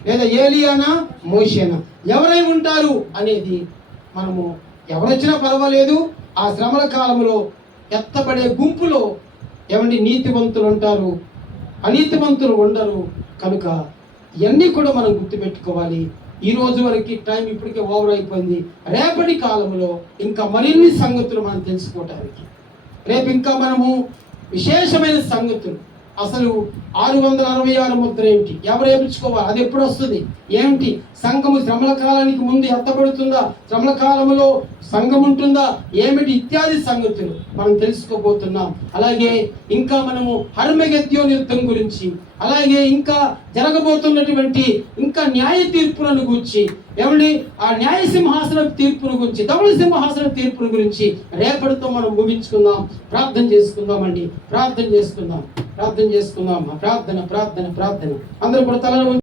లేదా ఏలియానా మోషేనా ఎవరై ఉంటారు అనేది మనము ఎవరొచ్చినా పర్వాలేదు. ఆ శ్రమల కాలంలో ఎత్తబడే గుంపులో ఏమండి నీతివంతులు ఉంటారు, అనీతివంతులు ఉండరు. కనుక ఇవన్నీ కూడా మనం గుర్తుపెట్టుకోవాలి. ఈ రోజు వరకు టైం ఇప్పటికే ఓవర్ అయిపోయింది. రేపటి కాలంలో ఇంకా మరిన్ని సంగతులు మనం తెలుసుకోవటానికి, రేపు ఇంకా మనము విశేషమైన సంగతులు, అసలు 666 ముద్ర ఏమిటి, ఎవరు వేయించుకోవాలి, అది ఎప్పుడు వస్తుంది, ఏమిటి, సంఘము శ్రమల కాలానికి ముందు ఎత్తబడుతుందా, శ్రమల కాలంలో సంఘం ఉంటుందా, ఏమిటి ఇత్యాది సంగతులు మనం తెలుసుకోబోతున్నాం. అలాగే ఇంకా మనము హర్మగెద్యోను యుద్ధం గురించి, అలాగే ఇంకా జరగబోతున్నటువంటి ఇంకా న్యాయ తీర్పులను గురించి, ఏమండి ఆ న్యాయ సింహాసన తీర్పును గురించి, ధవళ సింహాసన తీర్పుల గురించి రేపటితో మనం ముగించుకుందాం. ప్రార్థన చేసుకుందామండి, ప్రార్థన చేసుకుందాం. ప్రార్థన చేసుకుందాం. ప్రార్థన ప్రార్థన ప్రార్థన అందరూ కూడా తల